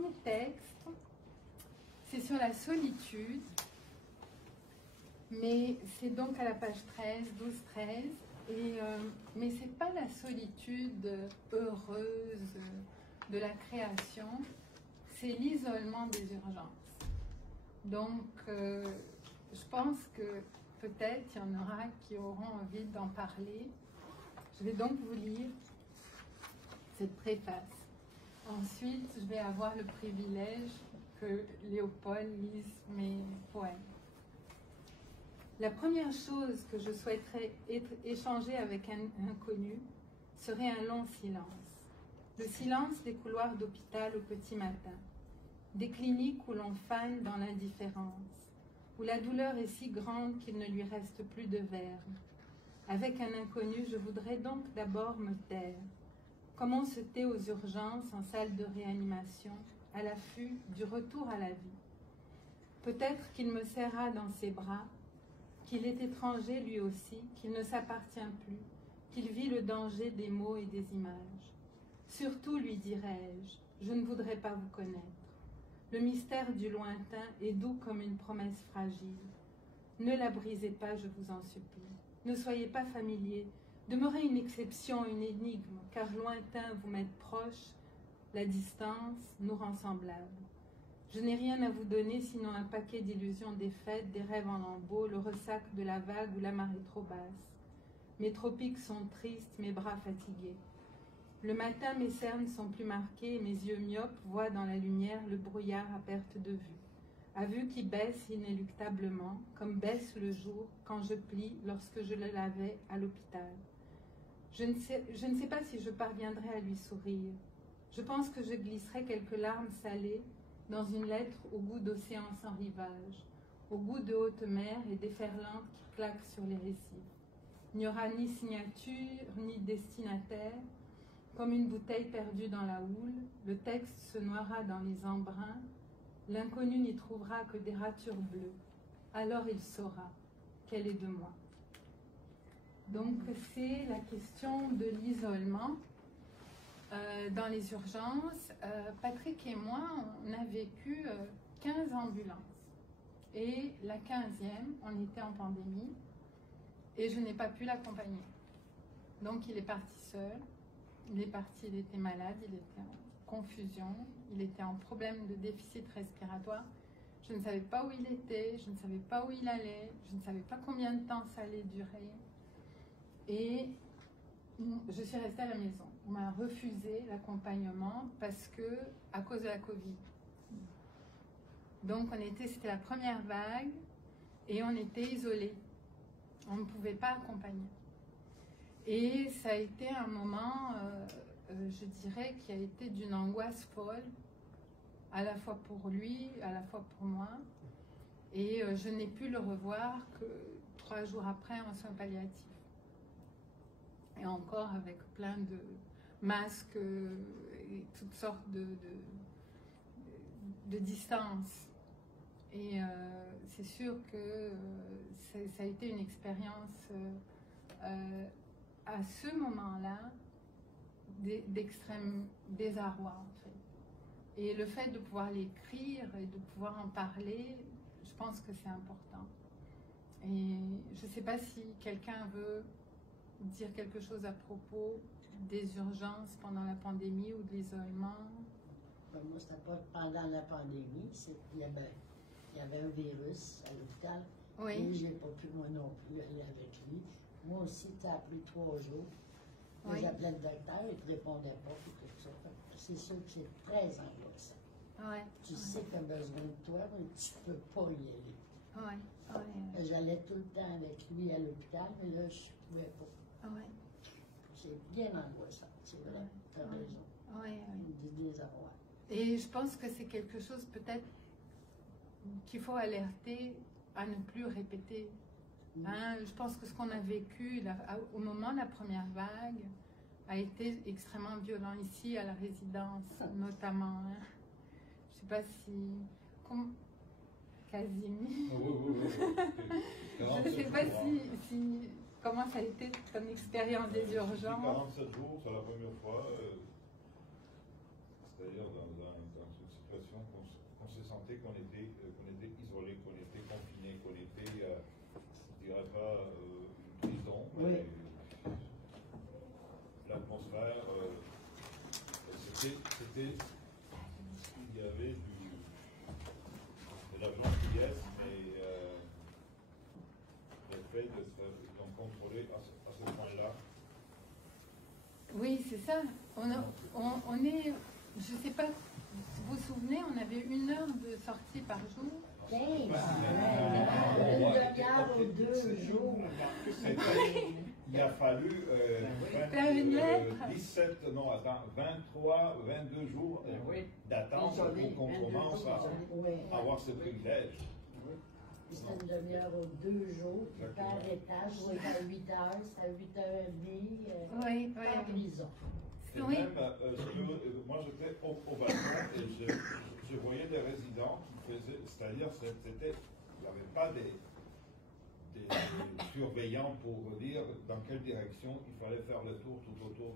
premier texte, c'est sur la solitude, mais c'est donc à la page 13, 12-13, mais ce n'est pas la solitude heureuse de la création, c'est l'isolement des urgences. Donc, je pense que peut-être il y en aura qui auront envie d'en parler. Je vais donc vous lire cette préface. Ensuite, je vais avoir le privilège que Léopold lise mes poèmes. La première chose que je souhaiterais échanger avec un inconnu serait un long silence. Le silence des couloirs d'hôpital au petit matin, des cliniques où l'on fane dans l'indifférence, où la douleur est si grande qu'il ne lui reste plus de verbe. Avec un inconnu, je voudrais donc d'abord me taire, comme on se tait aux urgences en salle de réanimation, à l'affût du retour à la vie. Peut-être qu'il me serra dans ses bras, qu'il est étranger lui aussi, qu'il ne s'appartient plus, qu'il vit le danger des mots et des images. Surtout, lui dirais-je, je ne voudrais pas vous connaître. Le mystère du lointain est doux comme une promesse fragile. Ne la brisez pas, je vous en supplie. Ne soyez pas familier. Demeurez une exception, une énigme, car lointain vous m'êtes proche, la distance nous rend semblables. Je n'ai rien à vous donner sinon un paquet d'illusions défaites, des rêves en lambeaux, le ressac de la vague ou la marée trop basse. Mes tropiques sont tristes, mes bras fatigués. Le matin, mes cernes sont plus marquées et mes yeux myopes voient dans la lumière le brouillard à perte de vue. À vue qui baisse inéluctablement, comme baisse le jour quand je plie lorsque je le lavais à l'hôpital. Je ne sais pas si je parviendrai à lui sourire. Je pense que je glisserai quelques larmes salées dans une lettre au goût d'océan sans rivage, au goût de haute mer et déferlante qui claque sur les récifs. Il n'y aura ni signature, ni destinataire. Comme une bouteille perdue dans la houle, le texte se noiera dans les embruns. L'inconnu n'y trouvera que des ratures bleues. Alors il saura qu'elle est de moi. Donc c'est la question de l'isolement dans les urgences. Patrick et moi, on a vécu 15 ambulances. Et la 15e, on était en pandémie et je n'ai pas pu l'accompagner. Donc il est parti seul. Il est parti, il était malade, il était en confusion, il était en problème de déficit respiratoire. Je ne savais pas où il était, je ne savais pas où il allait, je ne savais pas combien de temps ça allait durer. Et je suis restée à la maison. On m'a refusé l'accompagnement parce que, à cause de la Covid. Donc c'était la première vague et on était isolés. On ne pouvait pas accompagner. Et ça a été un moment, je dirais, qui a été d'une angoisse folle, à la fois pour lui, à la fois pour moi. Et je n'ai pu le revoir que 3 jours après en soins palliatifs. Et encore avec plein de masques et toutes sortes de distances. Et c'est sûr que ça a été une expérience à ce moment-là d'extrême désarroi en fait. Et le fait de pouvoir l'écrire et de pouvoir en parler, je pense que c'est important. Et je ne sais pas si quelqu'un veut dire quelque chose à propos des urgences pendant la pandémie ou de l'isolement. Ben, moi, c'était pas pendant la pandémie, il y avait un virus à l'hôpital. Oui. Et j'ai pas pu, moi non plus, aller avec lui. Moi aussi, ça a pris 3 jours. Oui. J'appelais le docteur, il ne répondait pas, puis tout ça. C'est sûr que c'est très angoissant. Ouais. Tu sais qu'il a besoin de toi, mais tu ne peux pas y aller. Ouais. J'allais tout le temps avec lui à l'hôpital, mais là, je ne pouvais pas. Ouais. C'est bien angoissant, c'est vrai, tu as raison. Ouais. Du désarroi. Et je pense que c'est quelque chose peut-être qu'il faut alerter à ne plus répéter. Hein, je pense que ce qu'on a vécu au moment de la première vague a été extrêmement violent ici à la résidence, notamment. Hein. Je ne sais pas si... Casimi. Je ne sais pas si... Comment ça a été ton expérience des urgences? 47 jours, c'est la première fois. C'est-à-dire dans une sentait qu'on était isolé, qu'on était confiné, qu'on était, je dirais pas une prison, mais l'atmosphère, c'était, il y avait de la gentillesse, mais le fait d'être contrôlé à ce point-là. Oui, c'est ça. On est, je ne sais pas, vous vous souvenez, on avait 1 heure de sortie par jour. 15, une demi-heure ou 2 jours. Il a fallu faire une lettre. 23, 22 jours d'attente pour qu'on commence à avoir ce privilège. C'était une demi-heure ou 2 jours, puis par étage, c'était à 8 heures, c'était à 8h30, en prison. Et même, moi j'étais au balcon et je voyais des résidents qui faisaient, c'est-à-dire il n'y avait pas des surveillants pour dire dans quelle direction il fallait faire le tour tout autour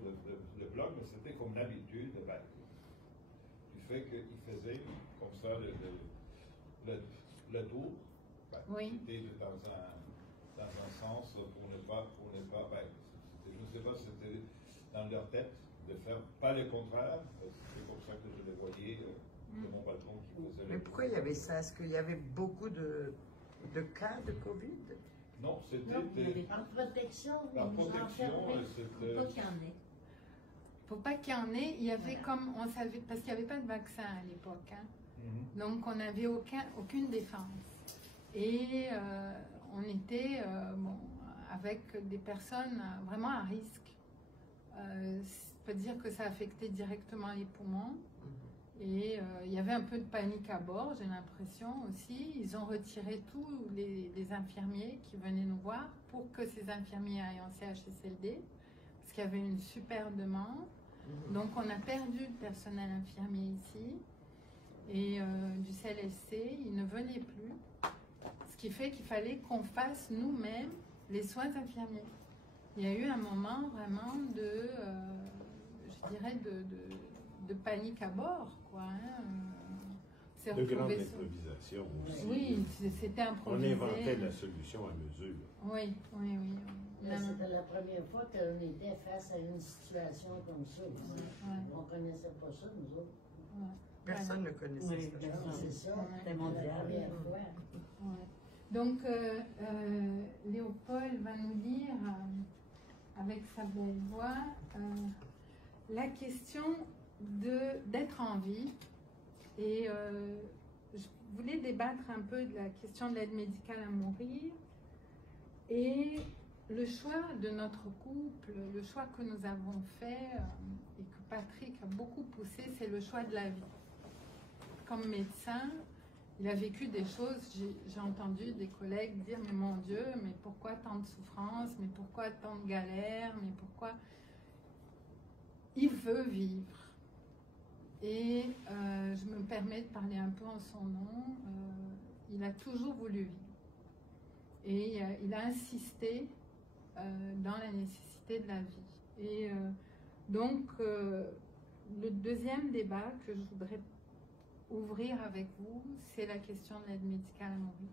du bloc, mais c'était comme l'habitude, du fait qu'ils faisaient comme ça le tour. C'était dans un sens pour ne pas je ne sais pas si c'était dans leur tête de faire pas le contraire, c'est comme ça que je les voyais de mon balcon qui faisaient. Mais pourquoi il y avait ça? Est-ce qu'il y avait beaucoup de cas de Covid? Non, c'était En protection, la protection, c'était. Faut pas qu'il y en ait. Faut pas qu'il y en ait. Il y avait comme on savait parce qu'il n'y avait pas de vaccin à l'époque, hein. Donc on n'avait aucune défense. Et on était avec des personnes vraiment à risque. Ça veut dire que ça affectait directement les poumons. Et il y avait un peu de panique à bord, j'ai l'impression aussi. Ils ont retiré tous les infirmiers qui venaient nous voir pour que ces infirmiers aillent en CHSLD, parce qu'il y avait une super demande. Donc on a perdu le personnel infirmier ici. Et du CLSC, ils ne venaient plus. Ce qui fait qu'il fallait qu'on fasse nous-mêmes les soins infirmiers. Il y a eu un moment vraiment de, je dirais, de panique à bord, quoi. De grande improvisation aussi. Oui, c'était improvisé. On inventait la solution à mesure. Oui. C'était la première fois qu'on était face à une situation comme ça aussi. On ne connaissait pas ça, nous autres. Personne ne connaissait ça. C'est ça, c'était mondial. la première fois. Donc, Léopold va nous lire, avec sa belle voix, la question d'être en vie. Et je voulais débattre un peu de la question de l'aide médicale à mourir et le choix de notre couple, le choix que nous avons fait et que Patrick a beaucoup poussé, c'est le choix de la vie. Comme médecin, il a vécu des choses, j'ai entendu des collègues dire « mais mon Dieu, mais pourquoi tant de souffrances, mais pourquoi tant de galères, mais pourquoi… » Il veut vivre. Et je me permets de parler un peu en son nom. Il a toujours voulu vivre. Et il a insisté dans la nécessité de la vie. Et donc, le deuxième débat que je voudrais ouvrir avec vous, c'est la question de l'aide médicale à mourir.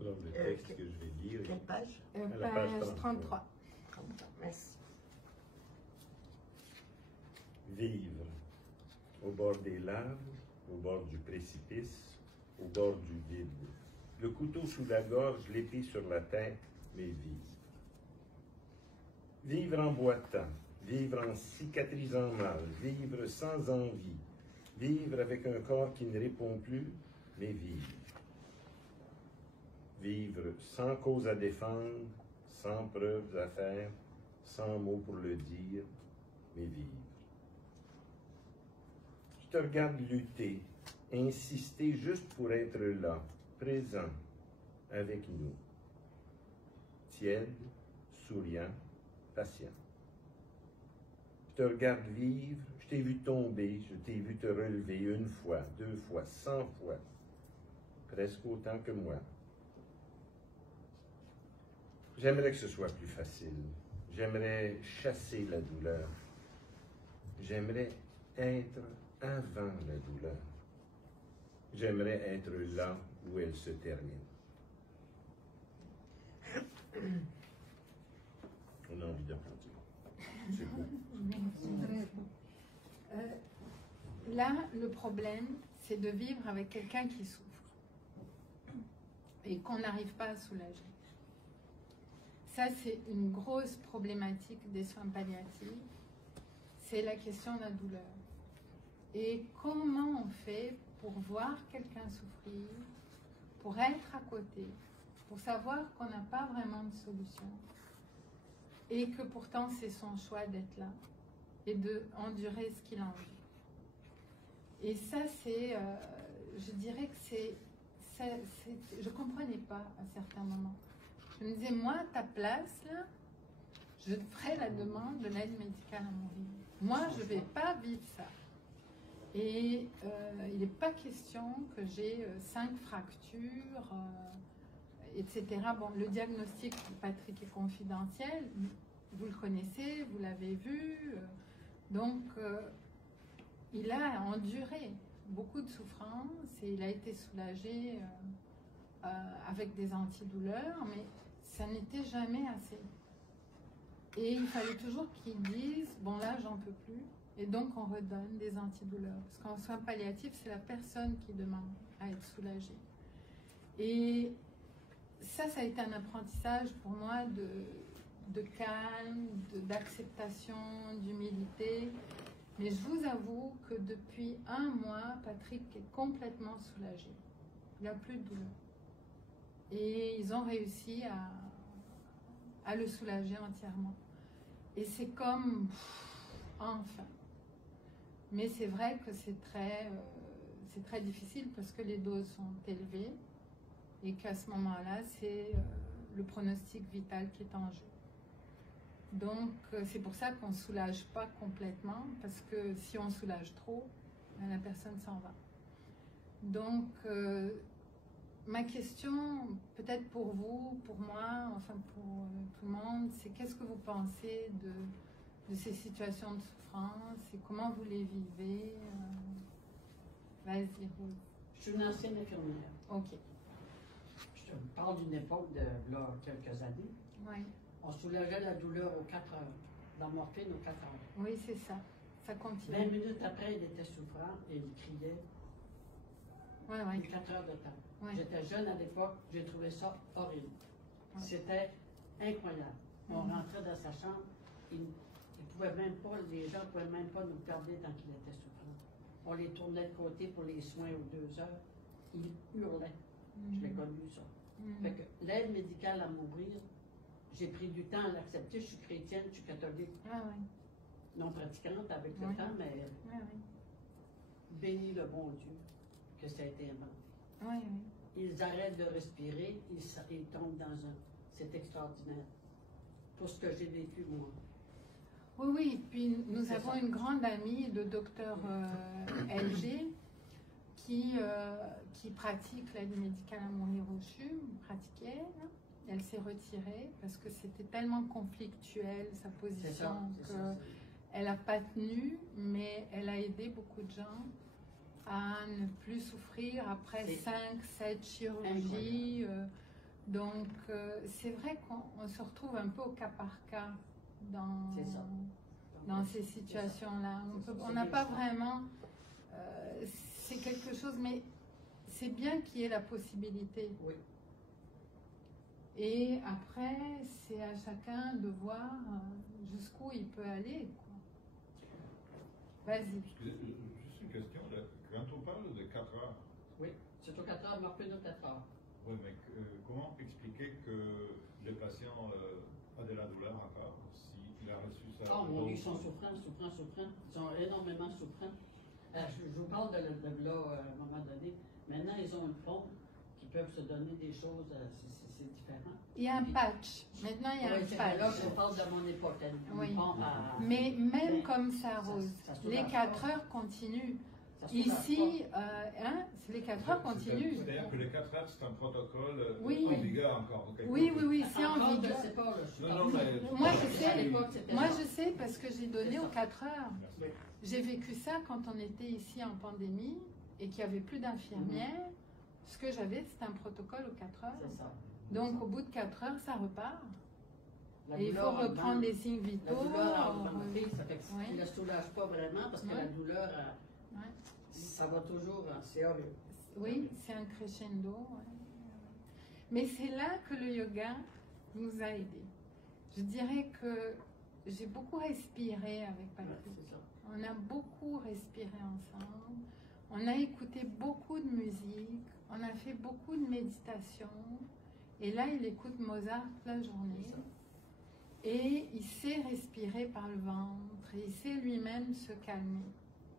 Alors, le texte que je vais lire. Quelle page? Page 33. Merci. Vivre au bord des larmes, au bord du précipice, au bord du vide. Le couteau sous la gorge, l'épée sur la tête, mais vivre. Vivre en boitant, vivre en cicatrisant mal, vivre sans envie, vivre avec un corps qui ne répond plus, mais vivre. Vivre sans cause à défendre, sans preuves à faire, sans mots pour le dire, mais vivre. Je te regarde lutter, insister juste pour être là, présent, avec nous. Tiède, souriant, patient. Je te regarde vivre, je t'ai vu tomber, je t'ai vu te relever 1 fois, 2 fois, 100 fois, presque autant que moi. J'aimerais que ce soit plus facile. J'aimerais chasser la douleur. J'aimerais être avant la douleur. j'aimerais être là où elle se termine. On a envie d'applaudir. C'est beau. Là, le problème, c'est de vivre avec quelqu'un qui souffre et qu'on n'arrive pas à soulager. Ça, c'est une grosse problématique des soins palliatifs. C'est la question de la douleur. Et comment on fait pour voir quelqu'un souffrir, pour être à côté, pour savoir qu'on n'a pas vraiment de solution et que pourtant c'est son choix d'être là et d'endurer ce qu'il a envie. Et ça, c'est, je dirais que je ne comprenais pas à certains moments. Je me disais, moi, à ta place, là, je ferais la demande de l'aide médicale à mourir. Moi, je ne vais pas vivre ça. Et il n'est pas question que j'ai 5 fractures, etc. Bon, le diagnostic de Patrick est confidentiel. Vous le connaissez, vous l'avez vu. Donc, il a enduré beaucoup de souffrance et il a été soulagé avec des antidouleurs, mais ça n'était jamais assez. Et il fallait toujours qu'il dise, bon là, j'en peux plus. Et donc, on redonne des antidouleurs. Parce qu'en soins palliatifs, c'est la personne qui demande à être soulagée. Et ça a été un apprentissage pour moi de calme, d'acceptation, d'humilité. Mais je vous avoue que depuis 1 mois, Patrick est complètement soulagé. Il n'y a plus de douleur. Et ils ont réussi à le soulager entièrement. Et c'est comme, enfin. Mais c'est vrai que c'est très difficile parce que les doses sont élevées et qu'à ce moment-là, c'est le pronostic vital qui est en jeu. Donc, c'est pour ça qu'on ne soulage pas complètement, parce que si on soulage trop, la personne s'en va. Donc, ma question, peut-être pour vous, pour moi, enfin pour tout le monde, c'est qu'est-ce que vous pensez de ces situations de souffrance et comment vous les vivez? Vas-y, Rose. Je suis une ancienne infirmière. OK. Je te parle d'une époque de là, quelques années. Oui. On soulageait la douleur aux 4 heures. La morphine aux 4 heures. Oui, c'est ça. Ça continue. 20 minutes après, il était souffrant et il criait. Oui, oui. 4 heures de temps. Ouais. J'étais jeune à l'époque, j'ai trouvé ça horrible. Ouais. C'était incroyable. On rentrait dans sa chambre, les gens ne pouvaient même pas nous garder tant qu'il était souffrant. On les tournait de côté pour les soins aux 2 heures. Ils hurlaient. Je l'ai connu ça. Fait que l'aide médicale à mourir, j'ai pris du temps à l'accepter. Je suis chrétienne, je suis catholique. Ah, oui. Non pratiquante avec le temps, mais bénis le bon Dieu que ça a été inventé. Oui, oui. Ils arrêtent de respirer, ils tombent dans un... C'est extraordinaire. Pour ce que j'ai vécu, moi. Oui, oui. Puis nous avons une grande amie, le docteur LG, qui pratique l'aide médicale à mourir au CHUM, pratiquait. Elle s'est retirée parce que c'était tellement conflictuel, sa position, qu'elle n'a pas tenu, mais elle a aidé beaucoup de gens à ne plus souffrir après 5, 7 chirurgies. Donc, c'est vrai qu'on se retrouve un peu au cas par cas dans ces situations-là. On n'a pas vraiment... c'est quelque chose, mais c'est bien qu'il y ait la possibilité. Oui. Et après, c'est à chacun de voir jusqu'où il peut aller. Vas-y. Juste une question. Quand on parle de 4 heures... Oui, c'est aux 4 heures, morphine aux 4 heures. Oui, mais comment expliquer que le patient a de la douleur encore s'il a reçu ça? Oh mon Dieu, ils sont souffrants. Ils sont énormément souffrants. Je vous parle de là, à un moment donné. Maintenant, ils ont une pompe qui peuvent se donner des choses, c'est différent. Il y a un patch. Maintenant, il y a un patch. Là, je parle de mon époque. Oui. Mais même comme ça, Rose, les 4 heures continuent. Ici, les 4 heures continuent. C'est-à-dire que les 4 heures, c'est un protocole en vigueur encore. Oui, c'est en vigueur. Je sais pas, Moi, je sais parce que j'ai donné aux 4 heures. J'ai vécu ça quand on était ici en pandémie. et qu'il n'y avait plus d'infirmières, ce que j'avais, c'était un protocole aux 4 heures. C'est ça. Donc, au bout de 4 heures, ça repart. La Et il faut douleur reprendre augmente. les signes La vitaux. douleur a augmenté, ça fait que Oui. il ne soulage pas vraiment parce que la douleur, Ouais. ça va toujours, c'est horrible. Oui, c'est un crescendo. Ouais. Mais c'est là que le yoga nous a aidés. Je dirais que j'ai beaucoup respiré avec Ouais, Patrick. c'est ça. On a beaucoup respiré ensemble. On a écouté beaucoup de musique. On a fait beaucoup de méditation. Et là, il écoute Mozart toute la journée. C'est ça. Et il sait respirer par le ventre. Et il sait lui-même se calmer.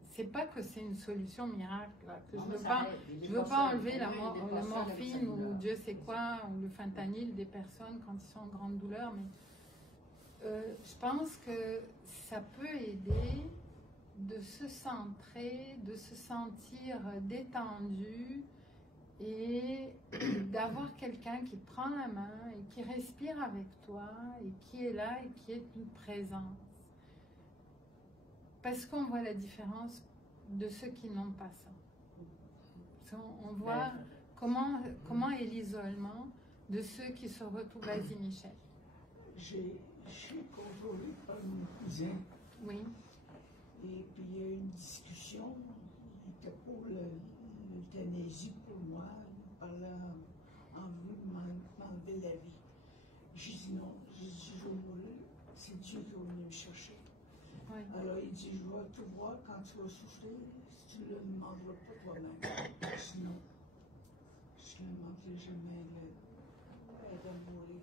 C'est pas que c'est une solution miracle. Là, que Non, je mais veux ça pas. aide. Il est Je veux pas pas seul. enlever la, Oui, il est pas la seul avec sa morphine ou douleur. Dieu sait quoi, ou le fentanyl des personnes quand ils sont en grande douleur, mais je pense que ça peut aider de se centrer, de se sentir détendu et d'avoir quelqu'un qui prend la main et qui respire avec toi et qui est là et qui est une présence. Parce qu'on voit la différence de ceux qui n'ont pas ça. Parce qu'on voit comment est l'isolement de ceux qui se retrouvent. Vas-y, Michel. Je suis contrôlée par mon cousin. Oui. Et puis il y a eu une discussion. Il était pour l'euthanasie pour moi. Il parlait en vue de m'enlever la vie. J'ai dit non. J'ai dit je vais mourir. C'est Dieu qui va venir me chercher. Oui. Alors il dit je vais tout voir quand tu vas souffrir. Si tu ne le demanderas pas toi-même. Sinon, je ne demanderai jamais l'aide à mourir.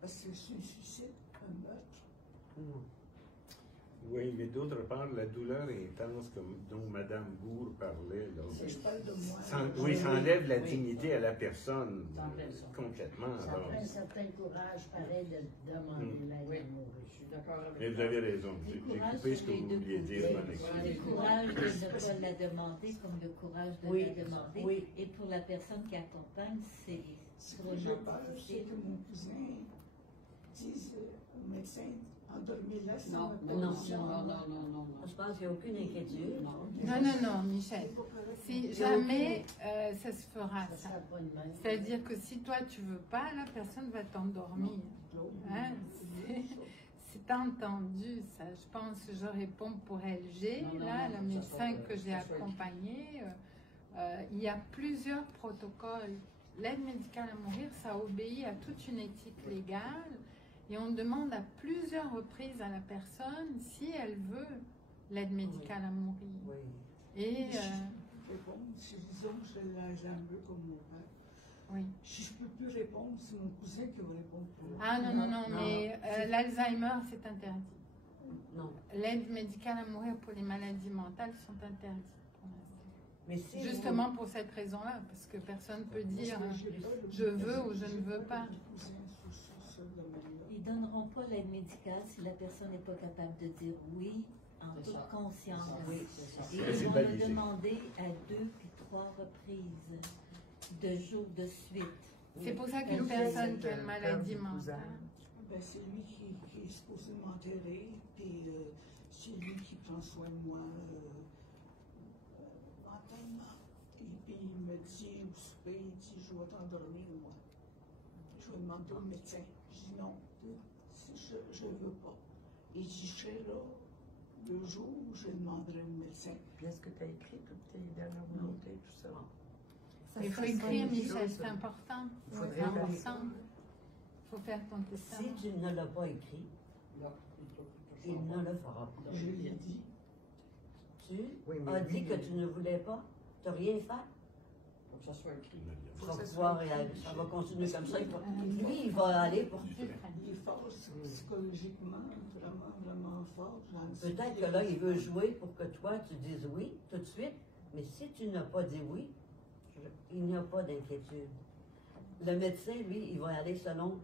Parce que c'est un suicide, un meurtre. Oui, mais d'autre part, la douleur intense dont Mme Gour parlait, là, Je parle de moi. oui, ça enlève la Oui. dignité à la personne Ça enlève ça. complètement. Ça alors. prend un certain courage, pareil, de demander l'aide Oui, à mourir. je suis d'accord avec Mais vous toi. avez raison. Du J'ai courage coupé ce sur que les vous deux vouliez dire, côtés. je m'en excuse. Le courage de ne pas la demander comme le courage de Oui, la demander. oui. Et pour la personne qui accompagne, c'est Ce que j'ai vraiment peur, c'est difficile. que mon cousin dise au médecin, endormi-la sans Non, me non, non, permission. non, non, non, non. Je pense qu'il n'y a aucune inquiétude. Non, Michel. Si jamais ça se fera, Ça ça. sera pas une même. C'est-à-dire que si toi tu veux pas, la personne va t'endormir. Hein? C'est entendu, ça. Je pense que je réponds pour LG, Non, non, là, non, le ça médecin soit- que j'ai ça soit écrit. accompagné. Il y a plusieurs protocoles. L'aide médicale à mourir, ça obéit à toute une éthique légale et on demande à plusieurs reprises à la personne si elle veut l'aide médicale à mourir. Oui. Et Répondre, si disons que j'ai l'Alzheimer comme mon père, oui. si je ne peux plus répondre, c'est mon cousin qui va répondre pour moi. Ah non, Non, mais l'Alzheimer, c'est interdit. Non. L'aide médicale à mourir pour les maladies mentales sont interdites pour l'instant. Mais si Justement pour cette raison-là, parce que personne ne peut dire Parce que j'ai pas de- je veux ou je ne veux j'ai pas. de cousin sur ce domaine-là. ils ne donneront pas l'aide médicale si la personne n'est pas capable de dire oui en C'est toute ça. conscience. C'est ça. Oui. C'est ça. Et Mais ils c'est vont balisé. le demander à 2 puis 3 reprises, 2 jours de suite. C'est pour ça Et qu'une puis, personne c'est qui a le une père maladie du cousin. mentale. Ben, c'est lui qui est supposé m'enterrer, puis c'est lui qui prend soin de moi l'enterrement. Et puis il me dit au souper, il dit je vais t'endormir moi. Je vais demander au médecin. Je dis non, je ne veux pas. Il dit je serai là le jour où je demanderai au médecin. Puis est-ce que tu as écrit toutes tes dernières volontés, tout ça? Il faut Ça, c'est écrire, une Michel, chose. c'est important. Il faudrait C'est important. vérifier. Il faut faire ton Si testament. tu ne l'as pas écrit, Là, il ne le fera pas. Je lui ai dit. Tu Oui, mais as lui, dit que tu ne voulais pas, tu n'as rien fait. faut que ça soit écrit. Tu Faut vas que ça pouvoir soit y aller. écrit. Ça va continuer comme ça. Lui, il va aller pour. Il est fort psychologiquement, vraiment fort. Peut-être que là, il veut jouer pour que toi, tu dises oui tout de suite. Mais si tu n'as pas dit oui, il n'y a pas d'inquiétude. Le médecin, lui, il va aller selon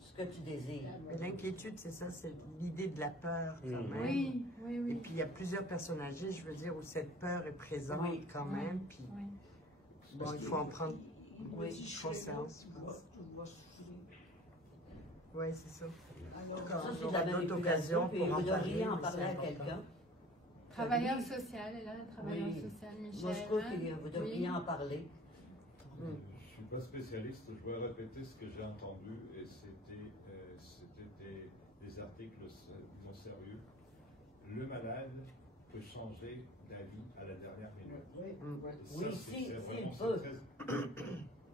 ce que tu désires. Mais l'inquiétude, c'est ça, c'est l'idée de la peur quand Mhm. même. Oui, oui, Et oui. puis il y a plusieurs personnes âgées, je veux dire, où cette peur est présente Oui. quand Oui. même. Puis Oui. bon, il faut en prendre Oui, conscience. Tu vas souffrir. Oui, c'est ça. Alors, Ça, c'est de on la aura d'autres manipulation. occasions Puis pour en vous devriez parler, en mais parler c'est à important. quelqu'un. Travailleur Oui. social, et là, le travailleur Oui. social, Michel. Moi, je trouve hein? que vous devriez Oui. en parler. Je ne suis pas spécialiste, je vais répéter ce que j'ai entendu et c'était des articles non sérieux. Le malade peut changer d'avis à la dernière minute. Oui, Et ça, Oui, c'est si, vraiment s'il peut.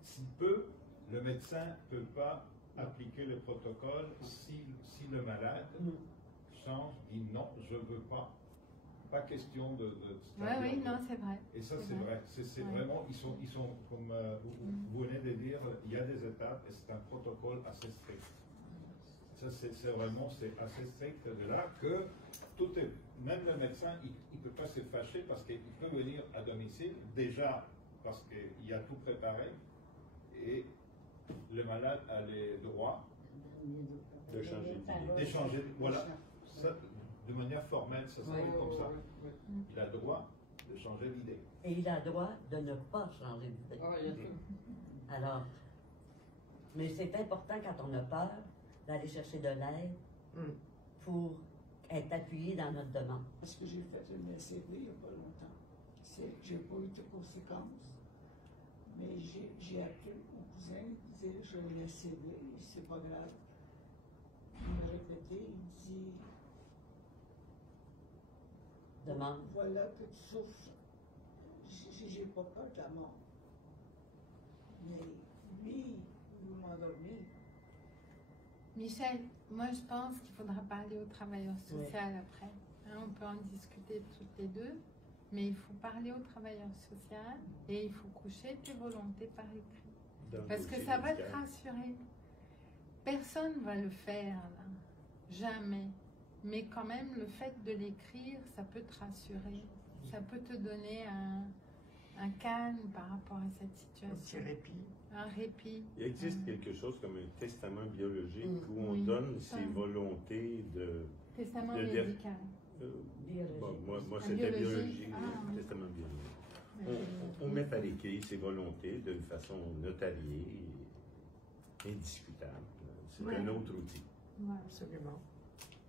S'il peut, le médecin ne peut pas appliquer le protocole si le malade change, dit non, je ne veux pas. Pas question de Oui, non, c'est vrai. Et ça, C'est c'est vrai. vrai. C'est Ouais. vraiment, ils sont comme vous venez de dire, il y a des étapes et c'est un protocole assez strict. Ça, c'est vraiment, c'est assez strict de là que tout est, même le médecin, il ne peut pas se fâcher parce qu'il peut venir à domicile, déjà parce qu'il y a tout préparé et le malade a les droits De changer d'idée. d'échanger. Voilà. Ça, de manière formelle, ça s'appelle comme ça. oui. Il a le droit de changer d'idée. Et il a le droit de ne pas changer d'idée. Ah, il y a tout. Alors, mais c'est important quand on a peur d'aller chercher de l'aide pour être appuyé dans notre demande. Parce que j'ai fait une SCV il n'y a pas longtemps. J'ai pas eu de conséquences. Mais j'ai appelé mon cousin, il disait j'ai une SCV, c'est pas grave. Il m'a répété, il dit Demande. voilà que tu souffres. J'ai pas peur de la mort. Mais lui, il m'a endormi. Michel, moi je pense qu'il faudra parler au travailleur social après. Hein, on peut en discuter toutes les deux, mais il faut parler au travailleur social et il faut coucher tes volontés par écrit. Dans le Parce que dossier ça va te médical. rassurer. Personne ne va le faire, là. Jamais. Mais quand même, le fait de l'écrire, ça peut te rassurer. Ça peut te donner un calme par rapport à cette Un petit situation. répit. Un répit. Il existe quelque chose comme un testament biologique où on Oui. donne Ça. ses volontés de... Testament Le dire- médical. Biologie. Bon, moi Ah, c'était biologie. biologie, Ah, oui. testament biologique. On met par écrit ses volontés d'une façon notariée et indiscutable. C'est Ouais. un autre outil. Voilà. Absolument.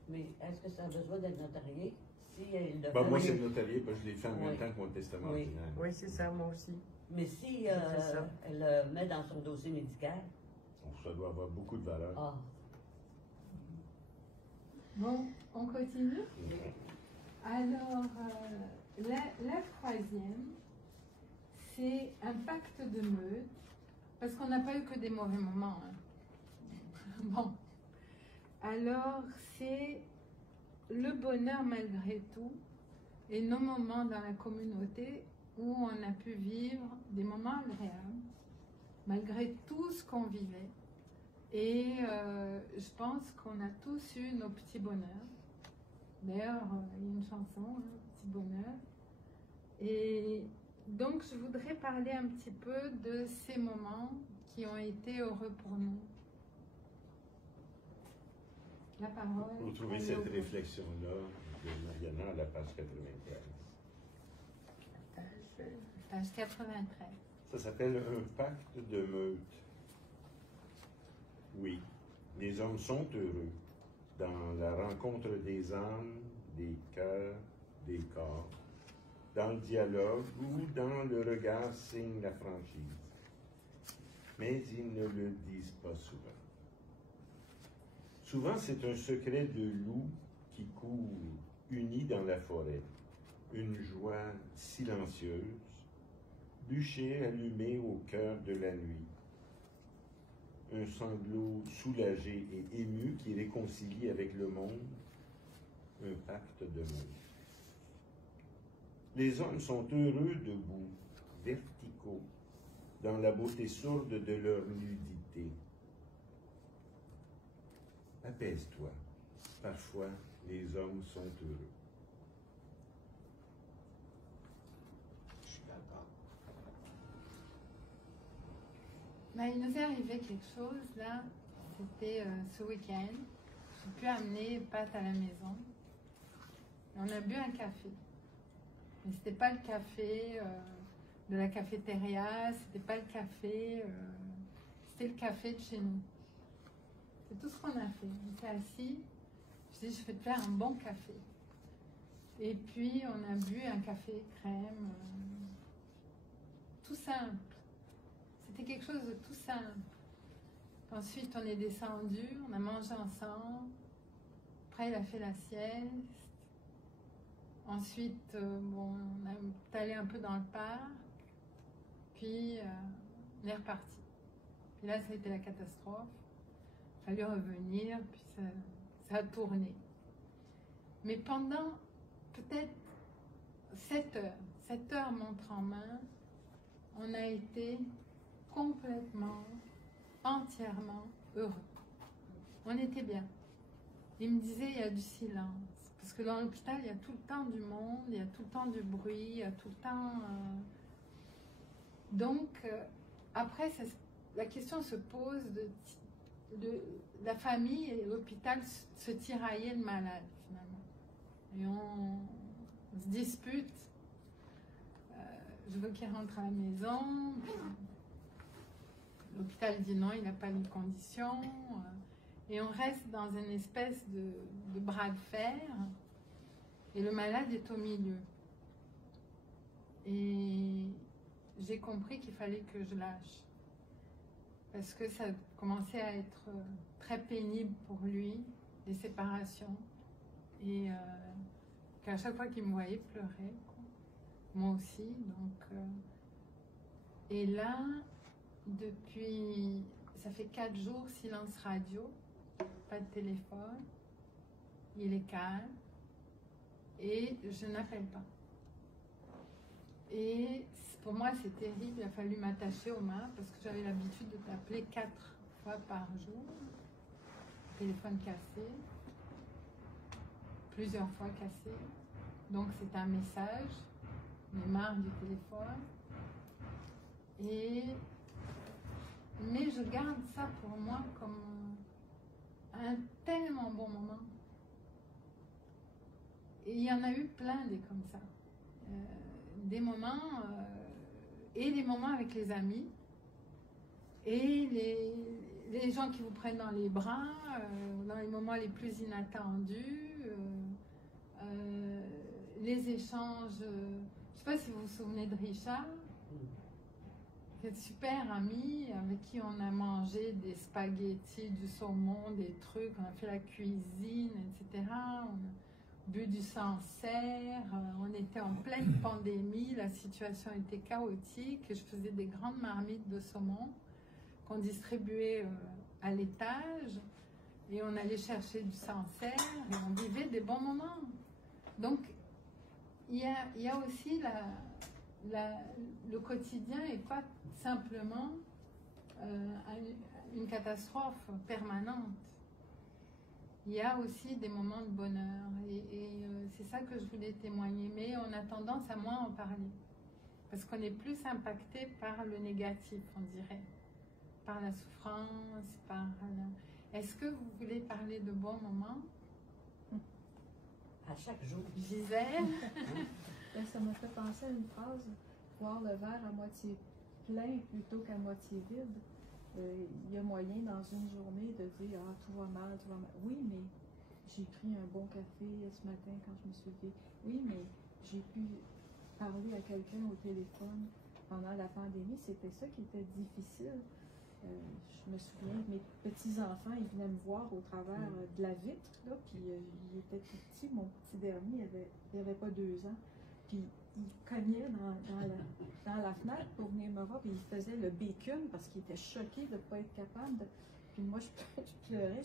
Mais est-ce que ça a besoin d'être notarié? Si il le Bon, fait- moi, c'est notarié parce que je l'ai fait en même Oui. temps que mon testament Oui. ordinaire. Oui, c'est ça, moi aussi. Mais si C'est ça. elle le met dans son dossier médical, Donc, ça doit avoir beaucoup de valeur. ah, Bon, on continue. Alors, la troisième, c'est un pacte de meute, parce qu'on n'a pas eu que des mauvais moments. Hein. Bon. Alors, c'est le bonheur malgré tout et nos moments dans la communauté où on a pu vivre des moments agréables, malgré tout ce qu'on vivait. Et je pense qu'on a tous eu nos petits bonheurs. D'ailleurs, il y a une chanson, hein, Petit bonheur. Et donc, je voudrais parler un petit peu de ces moments qui ont été heureux pour nous. La parole. Vous trouvez à cette Léo. réflexion-là de Mariana à la page 93. Page 93. Ça s'appelle un pacte de meute. Oui, les hommes sont heureux dans la rencontre des âmes, des cœurs, des corps, dans le dialogue ou dans le regard signe la franchise. Mais ils ne le disent pas souvent. Souvent, c'est un secret de loup qui court, uni dans la forêt, une joie silencieuse, bûcher allumé au cœur de la nuit, un sanglot soulagé et ému qui réconcilie avec le monde, un pacte de meute. Les hommes sont heureux debout, verticaux, dans la beauté sourde de leur nudité. Apaise-toi. Parfois, les hommes sont heureux. Je suis d'accord. Ben, il nous est arrivé quelque chose là, c'était ce week-end. J'ai pu amener Pat à la maison. Et on a bu un café. Mais c'était pas le café de la cafétéria, c'était pas le café, c'était le café de chez nous. C'est tout ce qu'on a fait. On s'est assis, je dis je vais te faire un bon café. Et puis, on a bu un café crème, tout simple. C'était quelque chose de tout simple. Ensuite, on est descendu, on a mangé ensemble. Après, il a fait la sieste. Ensuite, bon, on est allé un peu dans le parc. Puis, on est reparti. Puis là, ça a été la catastrophe. Il a fallu revenir, puis ça a tourné. Mais pendant peut-être 7 heures montre en main, on a été complètement, entièrement heureux. On était bien. Il me disait, il y a du silence. Parce que dans l'hôpital, il y a tout le temps du monde, il y a tout le temps du bruit, il y a tout le temps... Donc, après, la question se pose de la famille et l'hôpital se tiraillaient le malade, finalement. Et on se dispute. Je veux qu'il rentre à la maison. L'hôpital dit non, il n'a pas les conditions. Et on reste dans une espèce de bras de fer. Et le malade est au milieu. Et j'ai compris qu'il fallait que je lâche. Parce que ça commençait à être très pénible pour lui, les séparations. Et qu'à chaque fois qu'il me voyait pleurer, quoi. Moi aussi. Donc, et là, depuis, ça fait 4 jours, silence radio, pas de téléphone, il est calme et je n'appelle pas. Et pour moi, c'est terrible, il a fallu m'attacher aux mains parce que j'avais l'habitude de t'appeler 4 fois par jour, téléphone cassé, plusieurs fois cassé, donc c'est un message, on est marre du téléphone. Mais je garde ça pour moi comme un tellement bon moment. Et il y en a eu plein des comme ça. Des moments, et des moments avec les amis, et les gens qui vous prennent dans les bras, dans les moments les plus inattendus, les échanges. Je ne sais pas si vous vous souvenez de Richard. C'est super ami avec qui on a mangé des spaghettis, du saumon, des trucs, on a fait la cuisine, etc. On a bu du Sancerre, on était en pleine pandémie, la situation était chaotique, je faisais des grandes marmites de saumon qu'on distribuait à l'étage et on allait chercher du Sancerre et on vivait des bons moments. Donc, il y a aussi le quotidien n'est pas simplement une catastrophe permanente. Il y a aussi des moments de bonheur et c'est ça que je voulais témoigner, mais on a tendance à moins en parler parce qu'on est plus impacté par le négatif, on dirait, par la souffrance, Est-ce que vous voulez parler de bons moments? À chaque jour. Gisèle? Ça m'a fait penser à une phrase, voir le verre à moitié plein plutôt qu'à moitié vide. Il y a moyen dans une journée de dire « Ah, tout va mal, tout va mal ». Oui, mais j'ai pris un bon café ce matin quand je me suis levée. Oui, mais j'ai pu parler à quelqu'un au téléphone pendant la pandémie. C'était ça qui était difficile. Je me souviens, mes petits-enfants, ils venaient me voir au travers de la vitre, là, puis il était tout petit, mon petit dernier, il avait pas 2 ans. Puis il cognait dans la fenêtre pour venir me voir, puis il faisait le bacon parce qu'il était choqué de ne pas être capable de... Puis moi, je pleurais.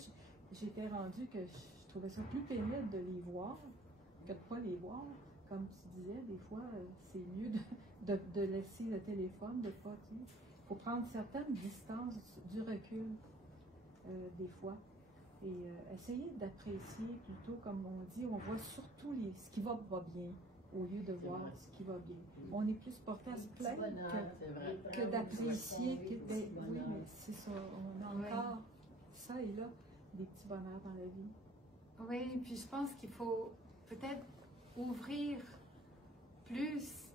J'étais rendue que je trouvais ça plus pénible de les voir que de ne pas les voir. Comme tu disais, des fois, c'est mieux de laisser le téléphone, de pas... Il faut prendre certaines distances, du recul, des fois. Et essayer d'apprécier plutôt, comme on dit, on voit surtout ce qui va pas bien, au lieu de voir ce qui va bien. On est plus porté à se plaindre que d'apprécier. Oui, mais c'est ça. On a encore ça et là, des petits bonheurs dans la vie. Oui, puis je pense qu'il faut peut-être ouvrir plus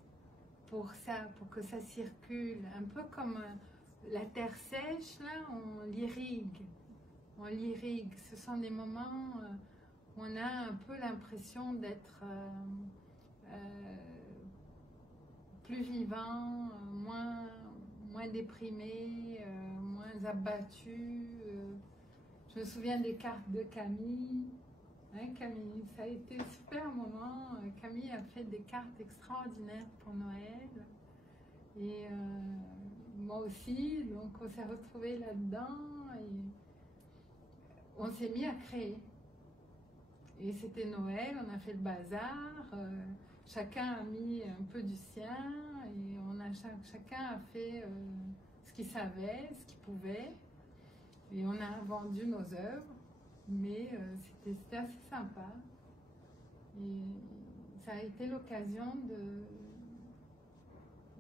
pour ça, pour que ça circule. Un peu comme la terre sèche, là, on l'irrigue. On l'irrigue. Ce sont des moments on a un peu l'impression d'être plus vivant, moins déprimé, moins abattu. Je me souviens des cartes de Camille. Hein, Camille, ça a été un super moment. Camille a fait des cartes extraordinaires pour Noël. Et moi aussi, donc on s'est retrouvés là-dedans et on s'est mis à créer. Et c'était Noël, on a fait le bazar, chacun a mis un peu du sien et chacun a fait ce qu'il savait, ce qu'il pouvait. Et on a vendu nos œuvres, mais c'était assez sympa. Et ça a été l'occasion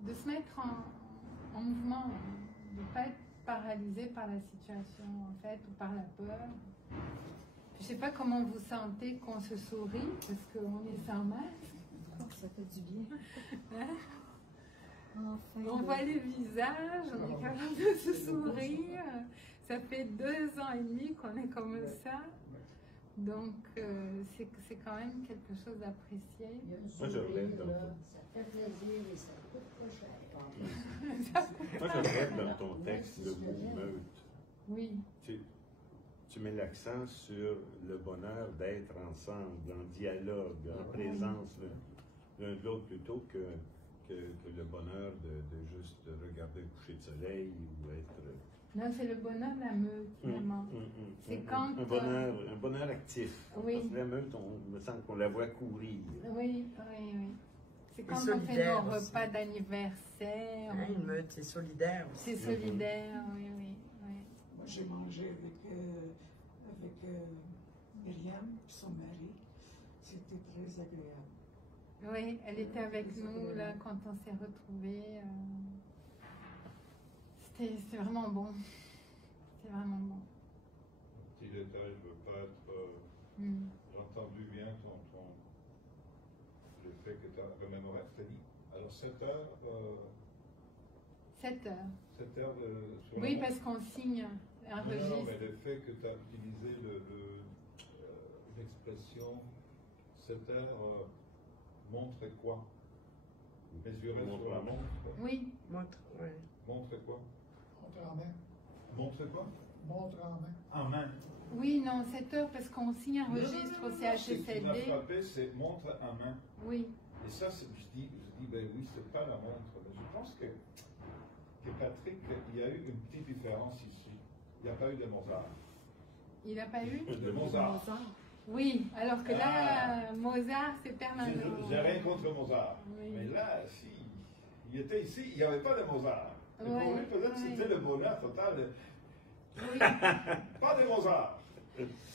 de se mettre en mouvement, de ne pas être paralysé par la situation en fait, ou par la peur. Je ne sais pas comment vous sentez qu'on se sourit, parce qu'on est sans masque. Oh, ça fait du bien. Hein? Enfin, On voit les visages, on est capable de se sourire. Ça fait 2 ans et demi qu'on est comme ça. Donc, c'est quand même quelque chose d'apprécié. Moi, je relève dans Ça fait plaisir et ça coûte pas cher. Moi, je relève dans ton texte le mot meute. Oui. Tu mets l'accent sur le bonheur d'être ensemble, en dialogue, en présence l'un de l'autre, plutôt que le bonheur de juste regarder le coucher de soleil ou être... Non, c'est le bonheur de la meute, vraiment. C'est quand... Un bonheur actif. Oui. Parce que la meute, on me semble qu'on la voit courir. Oui. C'est quand on fait nos repas d'anniversaire. Hein, une meute, c'est solidaire aussi. C'est solidaire, oui. Moi, j'ai mangé avec Myriam et son mari. C'était très agréable. Oui, elle était avec nous là quand on s'est retrouvés. C'était vraiment bon. C'est vraiment bon. Petit détail, je ne veux pas être... J'ai entendu bien le fait que tu as remémoré. Tu as dit, alors 7 heures... 7 heures. 7 heures sur Oui, la parce qu'on signe un registre. Non, mais le fait que tu as utilisé l'expression 7 heures montre quoi? Mesurer sur la montre? Oui. Montre, oui. Montre quoi? Montre en main. Montre quoi? Montre en main. En main. Oui, non, 7 heures parce qu'on signe un registre au Ce qui m'a CHSLD. frappé, c'est montre en main. Oui. Et ça, je dis, ben oui, c'est pas la montre. Mais je pense que Patrick, il y a eu une petite différence ici. Il n'y a pas eu de Mozart. Il n'a pas eu de Mozart. Oui, alors que là, Mozart, c'est permanent. J'ai rien contre Mozart. Oui. Mais là, si il était ici, il n'y avait pas de Mozart. Et pour lui, peut-être c'était le bonheur total. Oui. Pas de Mozart.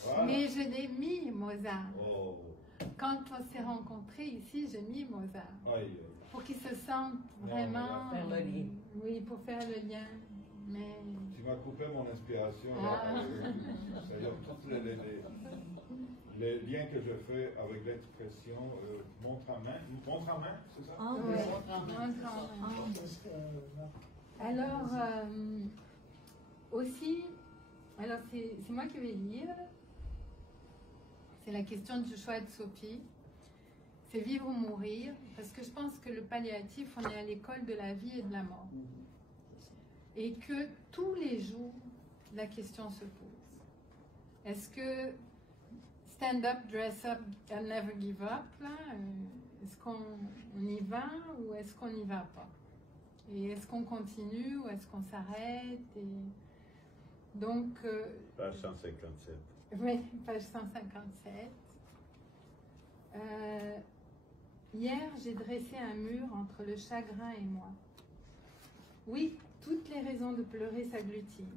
Voilà. Mais je l'ai mis, Mozart. Oh. Quand on s'est rencontrés ici, j'ai mis Mozart. Aïe. Pour qu'ils se sentent vraiment... Faire le lien. Oui, pour faire le lien. Mais... Tu m'as coupé mon inspiration. C'est-à-dire tous les liens que je fais avec l'expression montre en main. Montre en main, c'est ça? Montre en main. Alors, aussi, alors c'est moi qui vais lire. C'est la question du choix de Sophie. C'est vivre ou mourir, parce que je pense que le palliatif, on est à l'école de la vie et de la mort. Et que tous les jours, la question se pose. Est-ce que stand up, dress up, and never give up, est-ce qu'on y va ou est-ce qu'on n'y va pas? Et est-ce qu'on continue ou est-ce qu'on s'arrête? Et donc... Page 157. Oui, page 157. Hier, j'ai dressé un mur entre le chagrin et moi. Oui, toutes les raisons de pleurer s'agglutinent.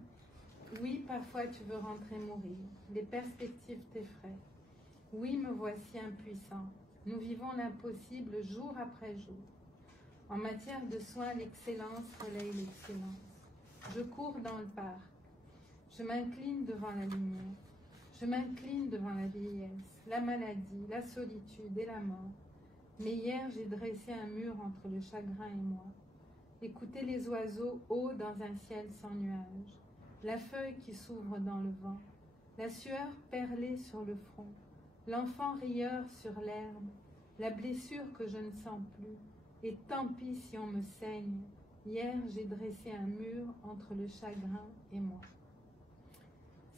Oui, parfois tu veux rentrer mourir. Les perspectives t'effraient. Oui, me voici impuissant. Nous vivons l'impossible jour après jour. En matière de soins, l'excellence relaye l'excellence. Je cours dans le parc. Je m'incline devant la lumière. Je m'incline devant la vieillesse, la maladie, la solitude et la mort. Mais hier, j'ai dressé un mur entre le chagrin et moi. Écoutez les oiseaux hauts dans un ciel sans nuages, la feuille qui s'ouvre dans le vent, la sueur perlée sur le front, l'enfant rieur sur l'herbe, la blessure que je ne sens plus, et tant pis si on me saigne. Hier, j'ai dressé un mur entre le chagrin et moi.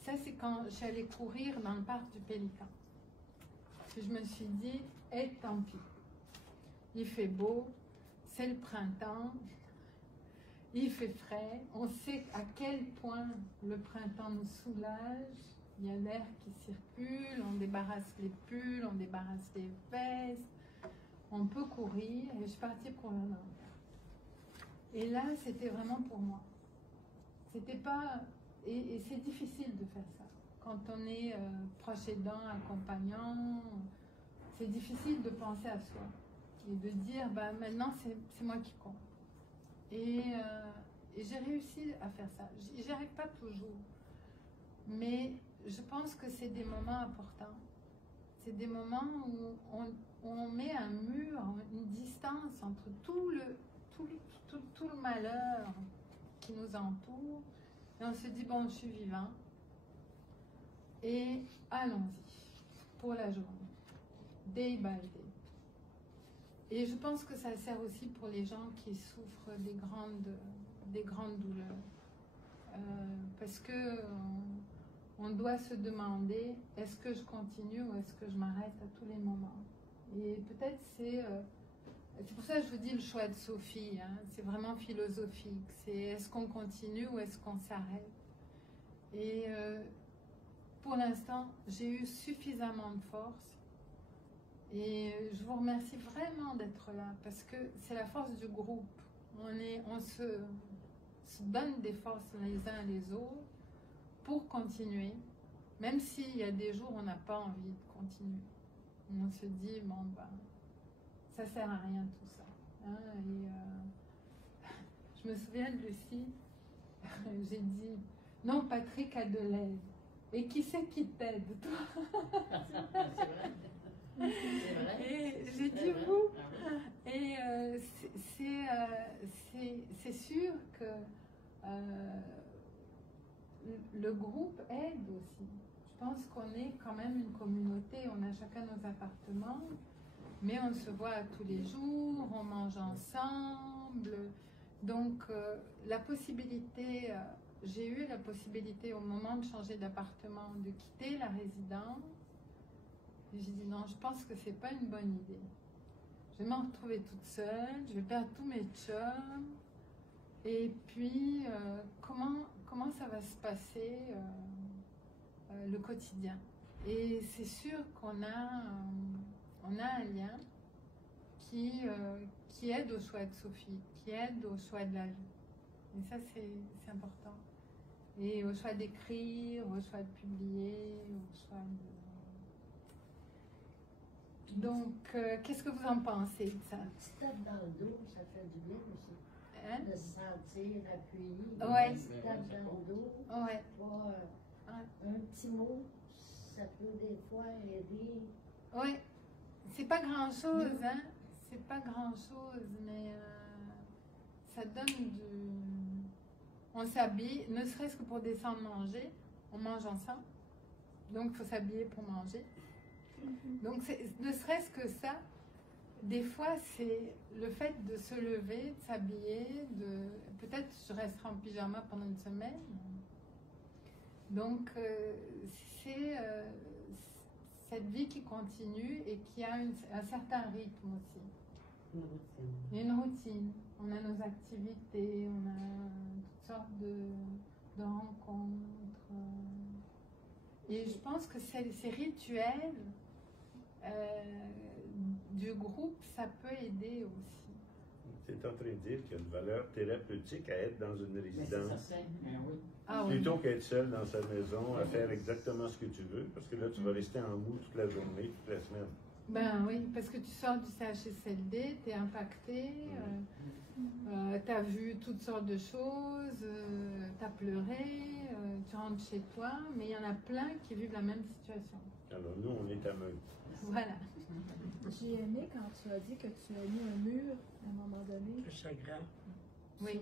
Ça, c'est quand je suis allée courir dans le parc du Pélican. Je me suis dit, tant pis. Il fait beau, c'est le printemps, il fait frais. On sait à quel point le printemps nous soulage. Il y a l'air qui circule, on débarrasse les pulls, on débarrasse les vestes. On peut courir, et je suis partie courir dans le parc. Et là, c'était vraiment pour moi. C'était pas... Et c'est difficile de faire ça. Quand on est proche aidant, accompagnant, c'est difficile de penser à soi. Et de dire, bah, maintenant, c'est moi qui compte. Et j'ai réussi à faire ça. J'y arrive pas toujours. Mais je pense que c'est des moments importants. C'est des moments où on met un mur, une distance entre tout le malheur qui nous entoure. Et on se dit, bon, je suis vivant. Et allons-y pour la journée. Day by day. Et je pense que ça sert aussi pour les gens qui souffrent des grandes douleurs. Parce que on doit se demander, est-ce que je continue ou est-ce que je m'arrête à tous les moments? Et peut-être c'est pour ça que je vous dis le choix de Sophie, hein, c'est vraiment philosophique. C'est est-ce qu'on continue ou est-ce qu'on s'arrête? Et pour l'instant, j'ai eu suffisamment de force. Et je vous remercie vraiment d'être là parce que c'est la force du groupe. On se donne des forces les uns les autres pour continuer, même s'il y a des jours où on n'a pas envie de continuer. On se dit, bon, ben, ça sert à rien tout ça. Hein, et je me souviens de Lucie, j'ai dit, non, Patrick a de l'aide. Et qui c'est qui t'aide, toi? C'est vrai. Et j'ai dit vous. Et c'est sûr que le groupe aide aussi. Je pense qu'on est quand même une communauté, on a chacun nos appartements, mais on se voit tous les jours, on mange ensemble. Donc la possibilité, j'ai eu la possibilité au moment de changer d'appartement de quitter la résidence. Et j'ai dit non, je pense que c'est pas une bonne idée. Je vais m'en retrouver toute seule, je vais perdre tous mes chums. Et puis, comment ça va se passer le quotidien? Et c'est sûr qu'on a un lien qui aide au choix de Sophie, qui aide au choix de la vie. Et ça, c'est important. Et au choix d'écrire, au choix de publier, au choix de... Donc, qu'est-ce que vous en pensez de ça? Une petite tape dans le dos, ça fait du bien aussi. Hein? De se sentir appuyé. Ouais. Une petite tape dans le dos. Ouais. Un petit mot, ça peut des fois aider. Oui, c'est pas grand-chose, hein? C'est pas grand-chose, mais ça donne du... On s'habille, ne serait-ce que pour descendre manger, on mange ensemble, donc il faut s'habiller pour manger. Donc ne serait-ce que ça, des fois c'est le fait de se lever, de s'habiller, peut-être je resterai en pyjama pendant une semaine. Donc c'est cette vie qui continue et qui a un certain rythme aussi. Une routine. Une routine. On a nos activités, on a toutes sortes de rencontres. Et je pense que ces rituels du groupe, ça peut aider aussi. Tu es en train de dire qu'il y a une valeur thérapeutique à être dans une résidence. Ah, oui. Plutôt qu'être seul dans sa maison à faire exactement ce que tu veux, parce que là, tu vas rester en mou toute la journée, toute la semaine. Ben oui, parce que tu sors du CHSLD, tu es impacté, tu as vu toutes sortes de choses, tu as pleuré, tu rentres chez toi, mais il y en a plein qui vivent la même situation. Alors nous, on est à Meurthe. Voilà. J'ai aimé quand tu as dit que tu as mis un mur à un moment donné. Le chagrin. Oui.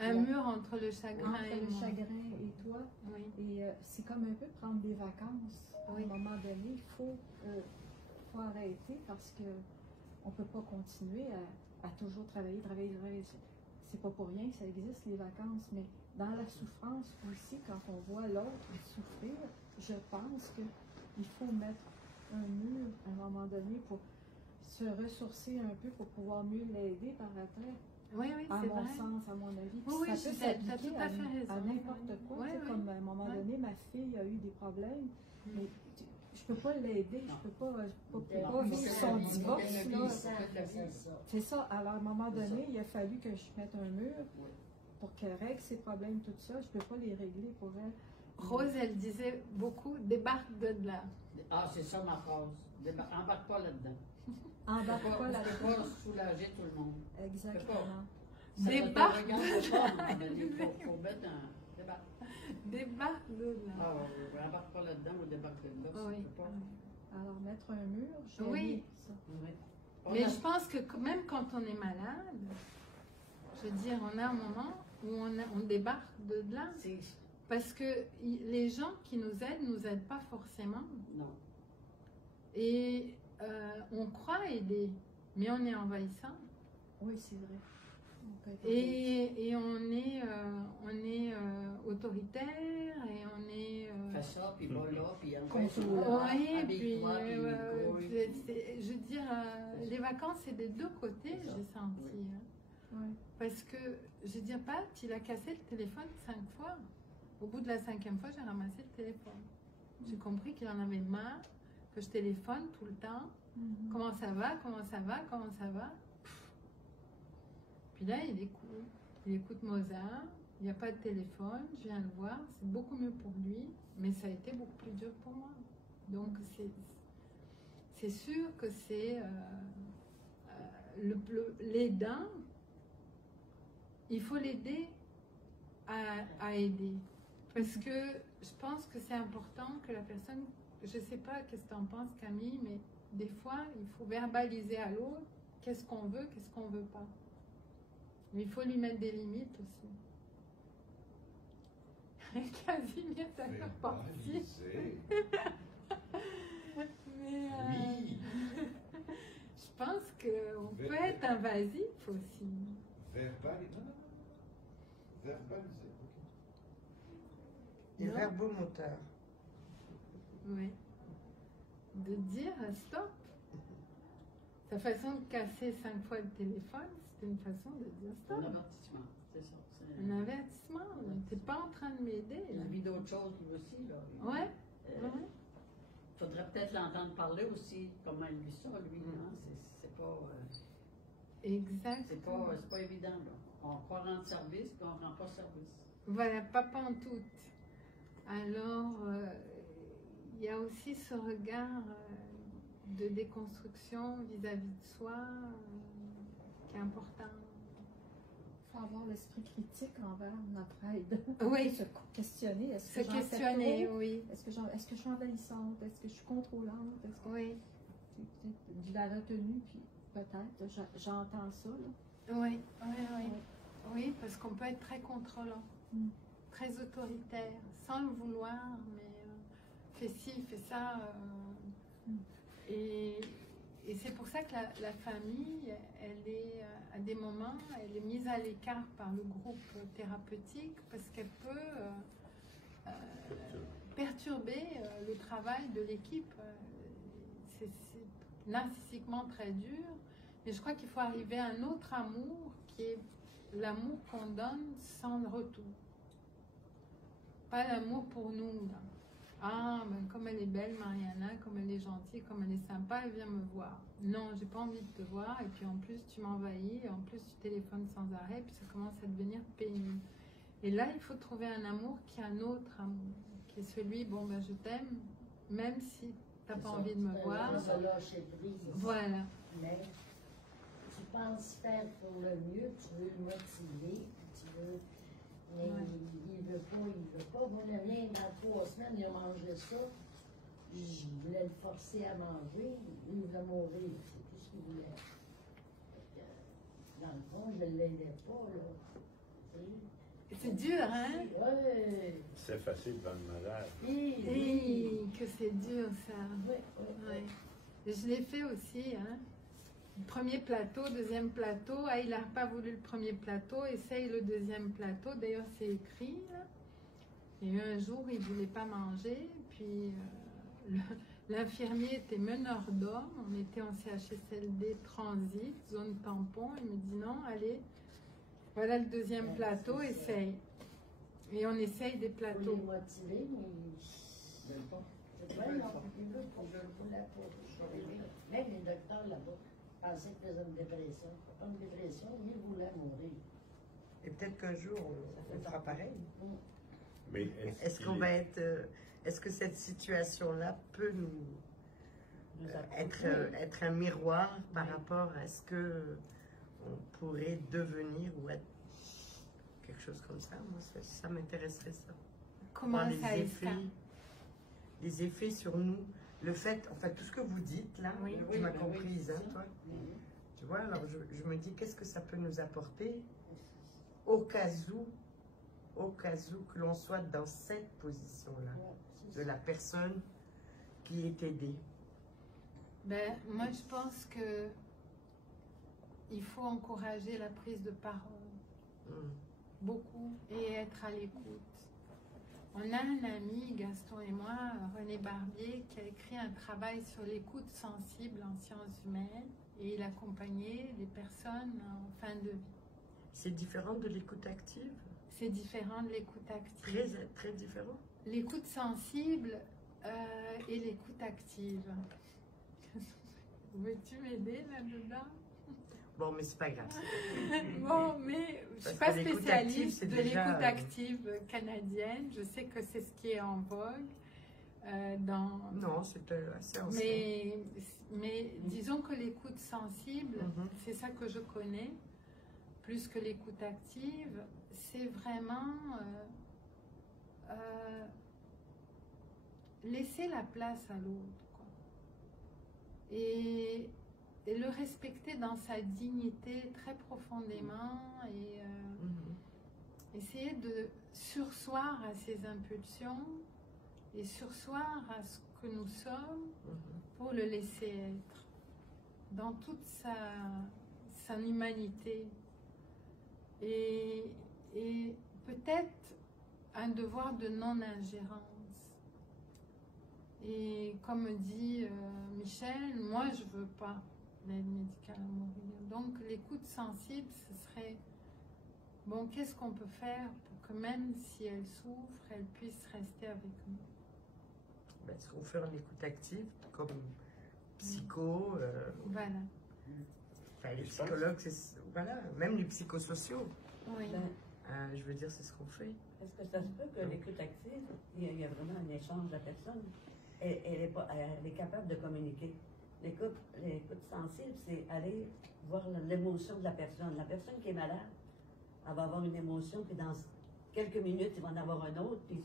Un mur entre le chagrin entre et le moi. chagrin et toi. Oui. Et c'est comme un peu prendre des vacances. Oui. À un moment donné, il faut arrêter parce que on ne peut pas continuer à toujours travailler. C'est pas pour rien que ça existe, les vacances, mais dans la souffrance aussi, quand on voit l'autre souffrir, je pense qu'il faut mettre un mur à un moment donné pour se ressourcer un peu pour pouvoir mieux l'aider par après. Oui, oui, À c'est mon vrai. sens, à mon avis. Oui, oui, ça peut tu as s'appliquer tout à fait raison. à n'importe quoi. Oui, Tu sais, oui. comme à un moment Oui. donné, ma fille a eu des problèmes, mais je peux pas l'aider, je peux pas vivre son divorce. Là. C'est ça. Alors, à un moment donné, il a fallu que je mette un mur pour qu'elle règle ses problèmes, tout ça. Je peux pas les régler pour elle. Rose, elle disait beaucoup, débarque de là. Ah, c'est ça ma phrase. Embarque pas là-dedans. Embarque pas Tu peux là-dedans. pas soulager tout le monde. Exactement. Débarque. Il faut mettre un débarque. Débarque de là. Ah, oui, embarque pas là-dedans ou débarque de là. Oui. Tu peux pas. Alors, mettre un mur, je vais Oui. aimer ça. Oui. Mais je pense que même quand on est malade, je veux dire, on a un moment où on débarque de là. Parce que les gens qui nous aident pas forcément. Non. Et on croit aider, mais on est envahissant. Oui, c'est vrai. Et on est autoritaire et on est. Fais ça, puis va là, puis Oui, puis puis je veux dire, les vacances, c'est des deux côtés, j'ai senti. Oui. Oui. Parce que, je veux dire, Pat, il a cassé le téléphone 5 fois. Au bout de la 5e fois, j'ai ramassé le téléphone. J'ai compris qu'il en avait marre, que je téléphone tout le temps. Comment ça va, comment ça va, comment ça va. Puis là, il écoute Mozart, il n'y a pas de téléphone, je viens le voir, c'est beaucoup mieux pour lui, mais ça a été beaucoup plus dur pour moi. Donc, c'est sûr que c'est l'aidant, il faut l'aider à aider. Parce que je pense que c'est important que la personne, je ne sais pas qu'est-ce que tu en penses Camille, mais des fois, il faut verbaliser à l'autre qu'est-ce qu'on veut, qu'est-ce qu'on ne veut pas. Mais il faut lui mettre des limites aussi. Casimir, t'as l'air parti. Mais Oui. je pense qu'on peut être invasif aussi. Verbaliser. Des verbomoteurs. Oui. De dire stop. Ta façon de casser 5 fois le téléphone, c'est une façon de dire stop. Un avertissement, c'est ça. Un avertissement. Tu n'es pas en train de m'aider. Il vit d'autres choses lui aussi. Là. Ouais. Faudrait peut-être l'entendre parler aussi, comment il vit ça, lui. Hein? C'est pas. Exact. C'est pas évident. Là. On croit rendre service, puis on ne rend pas service. Voilà, pas pantoute. Alors, il y a aussi ce regard de déconstruction vis-à-vis de soi qui est important. Il faut avoir l'esprit critique envers notre aide. Oui. Se questionner. Est-ce Se que j'en fais questionner, trop? oui. Est-ce que je suis envahissante? Est-ce que je suis contrôlante? Est-ce que Oui. de la retenue, puis peut-être, j'entends ça. Là. Oui, oui, parce qu'on peut être très contrôlant, très autoritaire, sans le vouloir, mais fais ci, fais ça. Et c'est pour ça que la famille, elle est, à des moments, elle est mise à l'écart par le groupe thérapeutique parce qu'elle peut perturber le travail de l'équipe. C'est narcissiquement très dur. Mais je crois qu'il faut arriver à un autre amour qui est l'amour qu'on donne sans retour. Pas l'amour pour nous. Là. Ah, ben comme elle est belle, Mariana, comme elle est gentille, comme elle est sympa, elle vient me voir. Non, j'ai pas envie de te voir. Et puis en plus, tu m'envahis. Et en plus, tu téléphones sans arrêt. Puis ça commence à devenir pénible. Et là, il faut trouver un amour qui est un autre amour. Qui est celui, bon, ben je t'aime, même si tu n'as pas envie de me voir. Voilà. Mais tu penses faire pour le mieux, tu veux le motiver, tu veux. Mais il veut pas. Moi, le mien, dans 3 semaines, il a mangé ça. Je voulais le forcer à manger. Il voulait mourir. C'est tout ce qu'il voulait. dans le fond, je ne l'aidais pas, là. C'est dur, hein? Ouais. C'est facile dans le malade. Et que c'est dur, ça. Ouais. Ouais. Je l'ai fait aussi, hein. Premier plateau, deuxième plateau. Ah, il n'a pas voulu le premier plateau, essaye le deuxième plateau. D'ailleurs, c'est écrit, là. Et un jour, il ne voulait pas manger. Puis, l'infirmier était meneur d'hommes. On était en CHSLD transit, zone tampon. Il me dit non, allez, voilà le deuxième plateau, essaye. Et on essaye des Pour les plateaux. motiver, mais. Je ne pas. Ouais, non, il veut pas, je le voulais pas. Même les docteurs là-bas pensaient qu'il faisait une dépression. Pas une dépression, il voulait mourir. Et peut-être qu'un jour, on fera pareil. Mais Est-ce qu'on va être... Est-ce que cette situation-là peut nous être un miroir par rapport à ce que on pourrait devenir ou être quelque chose comme ça? Moi, ça m'intéresserait, ça. Comment Voir ça, Iska? les effets sur nous, le fait, enfin tout ce que vous dites là, Oui. tu m'as Oui, comprise, hein, c'est toi. ça. Tu vois, alors je me dis qu'est-ce que ça peut nous apporter au cas où que l'on soit dans cette position-là, de la personne qui est aidée. Ben, moi, je pense que il faut encourager la prise de parole, beaucoup, et être à l'écoute. On a un ami, Gaston et moi, René Barbier, qui a écrit un travail sur l'écoute sensible en sciences humaines, et il accompagnait les personnes en fin de vie. C'est différent de l'écoute active? C'est différent de l'écoute active. Très, très différent? L'écoute sensible et l'écoute active. Veux-tu m'aider là-dedans? Bon, mais c'est pas grave. Bon, mais je ne suis pas spécialiste de l'écoute active canadienne. Je sais que c'est ce qui est en vogue. Non, c'est assez ancien. Mais disons que l'écoute sensible, c'est ça que je connais, plus que l'écoute active, c'est vraiment laisser la place à l'autre. Et le respecter dans sa dignité très profondément et essayer de surseoir à ses impulsions et surseoir à ce que nous sommes pour le laisser être dans toute sa humanité. Et peut-être un devoir de non-ingérence. Et comme dit Michel, moi je ne veux pas l'aide médicale à mourir. Donc l'écoute sensible, ce serait, bon, qu'est-ce qu'on peut faire pour que même si elle souffre, elle puisse rester avec nous? Ben, est-ce qu'on fait en écoute active, comme psycho? Voilà. Enfin, les psychologues, voilà, même les psychosociaux. Oui. Je veux dire, c'est ce qu'on fait. Est-ce que ça se peut que l'écoute active, il y a vraiment un échange de la personne? Elle est capable de communiquer. L'écoute sensible, c'est aller voir l'émotion de la personne. La personne qui est malade, elle va avoir une émotion, puis dans quelques minutes, il va en avoir un autre, puis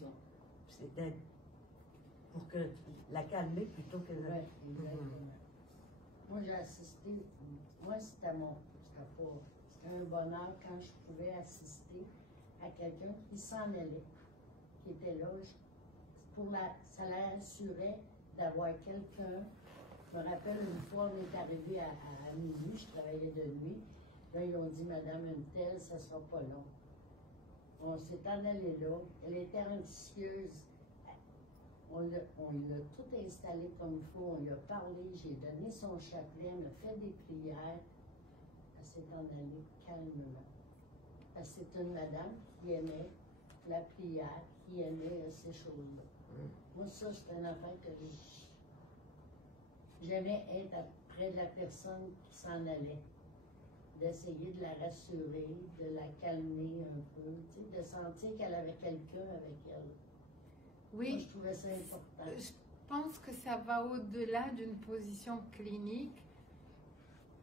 c'est d'être pour que la calmer plutôt que... Ouais, Moi, j'ai assisté, moi, c'était un bonheur quand je pouvais assister à quelqu'un qui s'en allait, qui était là. Ça l'assurait d'avoir quelqu'un. Je me rappelle une fois, on est arrivé à minuit, je travaillais de nuit. Là, ils ont dit, Madame une telle, ça ne sera pas long. On s'est en allé là. Elle était anxieuse. On l'a tout installé comme il faut. On lui a parlé. J'ai donné son chapelet. On a fait des prières. Elle s'est en allée calmement. Parce que c'est une madame qui aimait la prière, qui aimait ces choses-là. Moi, ça, c'est un affaire que j'aimais être près de la personne qui s'en allait. D'essayer de la rassurer, de la calmer un peu, tu sais, de sentir qu'elle avait quelqu'un avec elle. Oui. Moi, je trouvais ça important. Je pense que ça va au-delà d'une position clinique.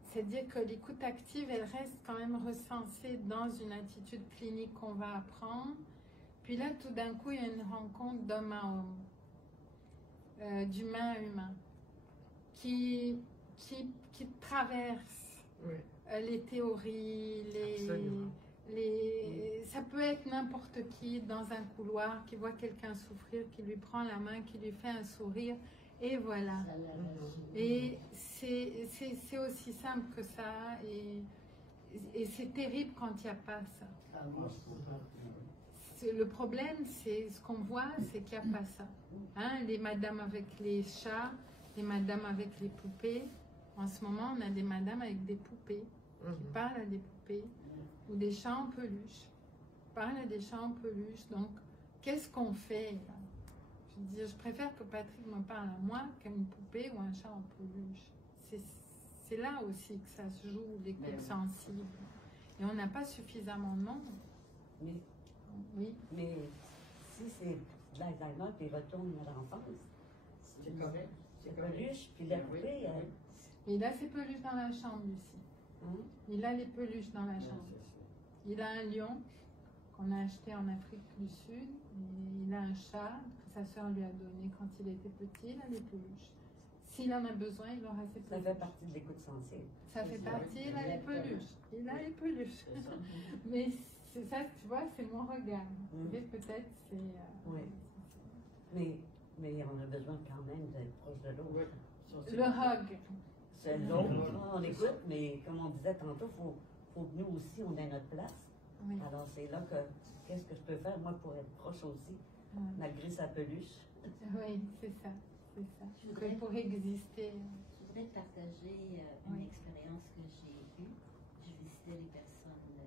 C'est-à-dire que l'écoute active, elle reste quand même recensée dans une attitude clinique qu'on va apprendre. Puis là, tout d'un coup, il y a une rencontre d'homme à homme, d'humain à humain, qui traverse les théories, ça peut être n'importe qui dans un couloir qui voit quelqu'un souffrir, qui lui prend la main, qui lui fait un sourire, et voilà. Et c'est aussi simple que ça, et c'est terrible quand il n'y a pas ça. Le problème, c'est ce qu'on voit, c'est qu'il n'y a pas ça. Hein, les madames avec les chats, les madames avec les poupées. En ce moment, on a des madames avec des poupées qui parlent à des poupées, ou des chats en peluche. Parlent à des chats en peluche. Donc, qu'est-ce qu'on fait là? Je veux dire, je préfère que Patrick me parle à moi qu'à une poupée ou un chat en peluche. C'est là aussi que ça se joue, l'écoute sensible. Et on n'a pas suffisamment de monde. Oui. Mais si c'est l'Alzheimer qui retourne à l'enfance, C'est correct. c'est peluche, puis la poupée, Il a ses peluches dans la chambre ici. Il a les peluches dans la chambre. Il a un lion qu'on a acheté en Afrique du Sud. Et il a un chat que sa sœur lui a donné quand il était petit. Il a les peluches. S'il en a besoin, il aura ses peluches. Ça fait partie de l'écoute sensible. Ça fait partie, il a les peluches. Il a les peluches. Mais c'est ça, tu vois, c'est mon regard. Mais peut-être c'est... Oui. Mais on a besoin quand même d'être proche de l'autre. Le hug. C'est l'autre, on écoute, mais comme on disait tantôt, faut que nous aussi, on ait notre place. Oui. Alors c'est là que, qu'est-ce que je peux faire, moi, pour être proche aussi, malgré sa peluche. Oui, c'est ça. C'est ça. Pour exister. Je voudrais partager une expérience que j'ai eue. J'ai visité les personnes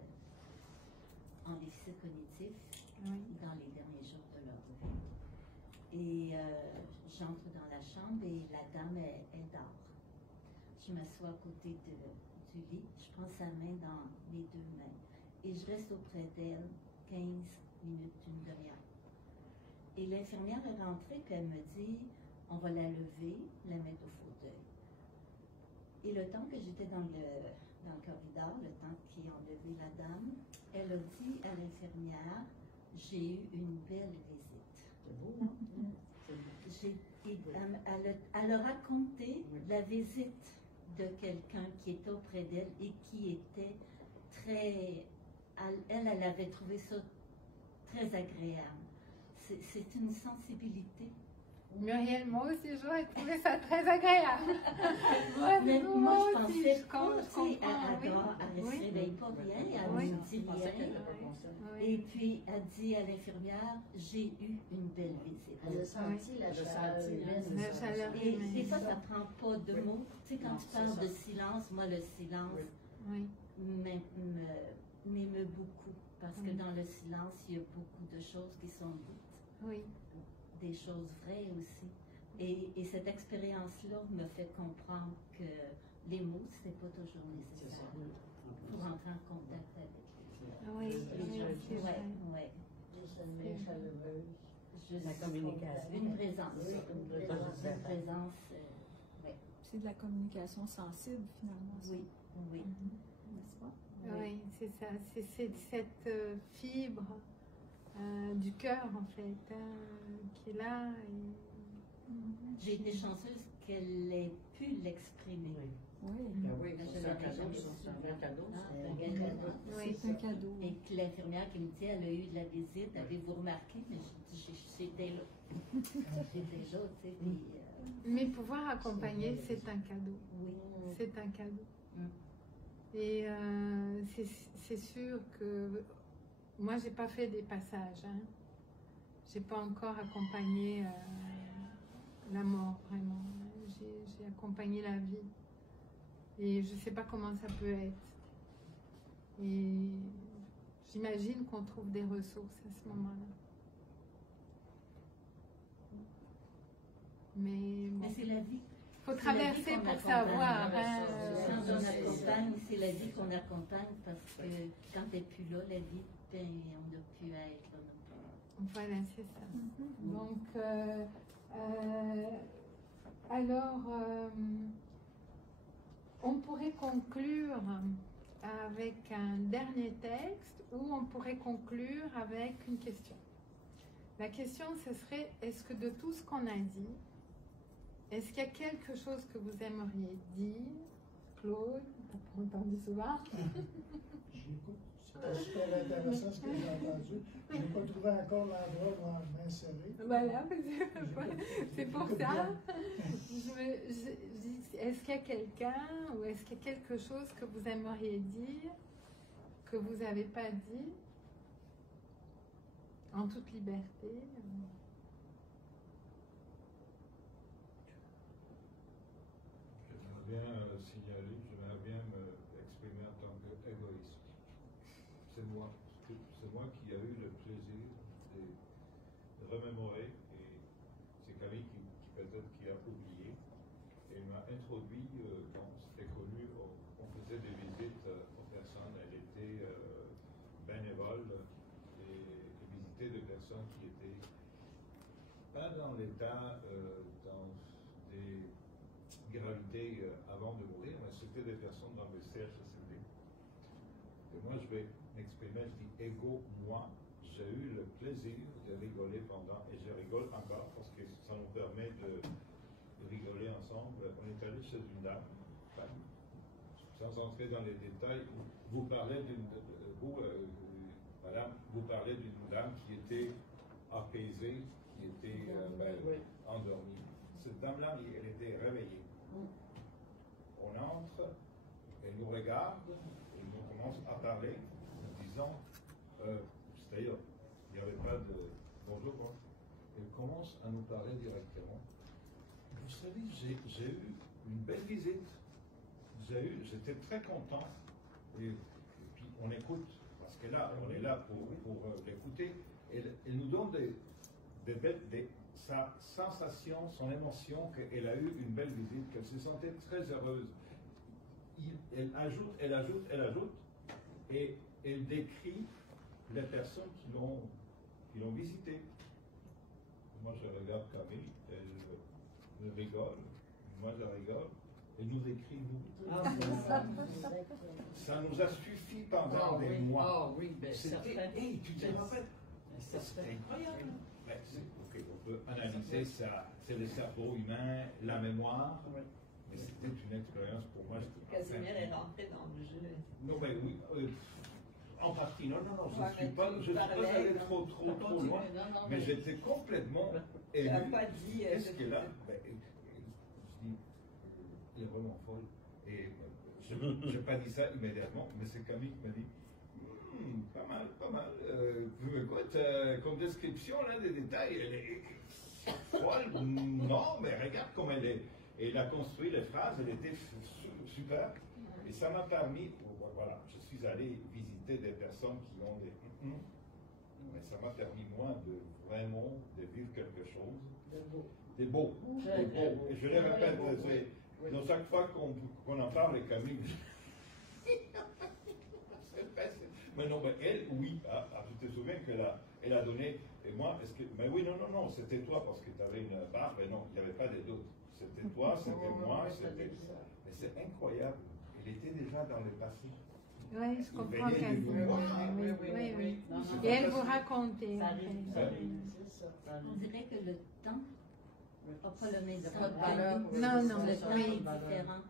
en déficit cognitif dans les derniers jours de leur vie. Et j'entre dans la chambre et la dame, elle dort. Je m'assois à côté du lit, je prends sa main dans mes deux mains et je reste auprès d'elle 15 minutes, une demi-heure. Et l'infirmière est rentrée et elle me dit, on va la lever, la mettre au fauteuil. Et le temps que j'étais dans le corridor, le temps qu'ils ont levé la dame, elle a dit à l'infirmière, j'ai eu une belle visite. C'est beau, Elle a raconté la visite de quelqu'un qui était auprès d'elle et qui était très... Elle avait trouvé ça très agréable. C'est une sensibilité. Muriel, moi aussi, j'aurais trouvé ça très agréable. moi, je pensais aussi, elle ne se réveille pas bien, elle ne dit rien. Et puis, elle dit à l'infirmière, j'ai eu une belle visite. Elle a senti la chaleur humaine. Et des fois, ça ne prend pas de mots. Tu sais, quand tu parles de silence, moi, le silence m'émeut beaucoup. Parce que dans le silence, il y a beaucoup de choses qui sont dites. Oui. Des choses vraies aussi. Et cette expérience-là me fait comprendre que les mots, ce n'est pas toujours nécessaire pour entrer en contact avec eux. Oui, c'est vrai. La communication. Une présence. Une présence, C'est de la communication sensible, finalement. Ça. Oui. N'est-ce pas? Oui, c'est ça. C'est cette fibre du cœur, en fait, qui est là. J'ai été chanceuse qu'elle ait pu l'exprimer. Oui. C'est un cadeau, c'est un vrai cadeau. C'est un cadeau. Et que l'infirmière qui me dit, elle a eu de la visite, avez-vous remarqué? Mais j'étais là. J'étais là, tu sais. Mais pouvoir accompagner, c'est un cadeau. Oui. C'est un cadeau. Et c'est sûr que moi, j'ai pas fait des passages. Hein. J'ai pas encore accompagné la mort, vraiment. J'ai accompagné la vie. Et je sais pas comment ça peut être. Et j'imagine qu'on trouve des ressources à ce moment-là. Mais bon. Mais c'est la vie. Il faut traverser pour savoir. Quand on accompagne, c'est la vie qu'on accompagne parce que quand tu n'es plus là, la vie, ben, on ne peut plus être là. Voilà, c'est ça. Donc, alors, on pourrait conclure avec un dernier texte ou on pourrait conclure avec une question. La question, ce serait, est-ce que de tout ce qu'on a dit, est-ce qu'il y a quelque chose que vous aimeriez dire, Claude, pas entendu souvent. J'écoute. C'était super intéressant ce que j'ai entendu. Je n'ai pas trouvé encore l'endroit où m'insérer. Voilà, c'est pour ça. Est-ce qu'il y a quelqu'un ou est-ce qu'il y a quelque chose que vous aimeriez dire, que vous n'avez pas dit, en toute liberté? J'aimerais bien signaler, j'aimerais bien m'exprimer en tant qu'égoïste. C'est moi qui a eu le plaisir de remémorer, et c'est Camille qui peut-être qui a oublié, et m'a introduit, quand c'était connu, on faisait des visites aux personnes, elle était bénévole, et visitait des personnes qui étaient pas dans l'état, dans des gravités avant de mourir, mais c'était des personnes dans les CHSLD. Et moi, je vais m'exprimer, je dis ego, moi, j'ai eu le plaisir de rigoler pendant, et je rigole encore parce que ça nous permet de rigoler ensemble. On est allé chez une dame, sans entrer dans les détails, vous parlez d'une, madame, vous parlez d'une dame qui était apaisée, qui était endormie. Cette dame-là, elle était réveillée. On entre, elle nous regarde, elle nous commence à parler, nous disant, c'est-à-dire, il n'y avait pas de bonjour, quoi. Elle commence à nous parler directement. Vous savez, j'ai eu une belle visite. J'étais très content. Et puis on écoute, parce que là, on est là pour l'écouter. Elle nous donne sa sensation, son émotion qu'elle a eu une belle visite, qu'elle se sentait très heureuse. Elle ajoute, et elle décrit les personnes qui l'ont visité. Moi, je regarde Camille, elle rigole, moi je rigole, elle nous écrit, nous. Ça nous a suffi pendant des mois. Ah oui, bien c'était, hey, tu te rappelles? C'était incroyable. Ben, ok, on peut analyser ça, c'est le cerveau humain, la mémoire, mais c'était une expérience pour moi. Casimir est rentré dans le jeu. Non, mais oui, en partie, non, je ne suis pas allé trop loin, mais j'étais complètement ému. Tu n'as pas dit... Qu'est-ce qu'elle a? Ben, je dis, elle est vraiment folle. Et je n'ai pas dit ça immédiatement, mais c'est Camille qui m'a dit, pas mal. Écoute, comme description, là, des détails, elle est folle. Non, mais regarde comme elle est. Et elle a construit les phrases, elle était super. Et ça m'a permis, voilà, je suis allé visiter des personnes qui ont des mais ça m'a permis, moi, de vraiment de vivre quelque chose. Des beaux. Et je les répète, donc chaque fois qu'on en parle avec Camille, mais non, mais elle, oui, tu te souviens qu'elle a donné, et moi, mais oui, non, c'était toi parce que tu avais une barbe, mais non, il n'y avait pas de doute. C'était toi, c'était moi, mais c'est incroyable. Il était déjà dans le passé. Oui, je comprends oui. Et elle vous racontait. On dirait que le temps n'a pas le même temps. Non, le temps est différent.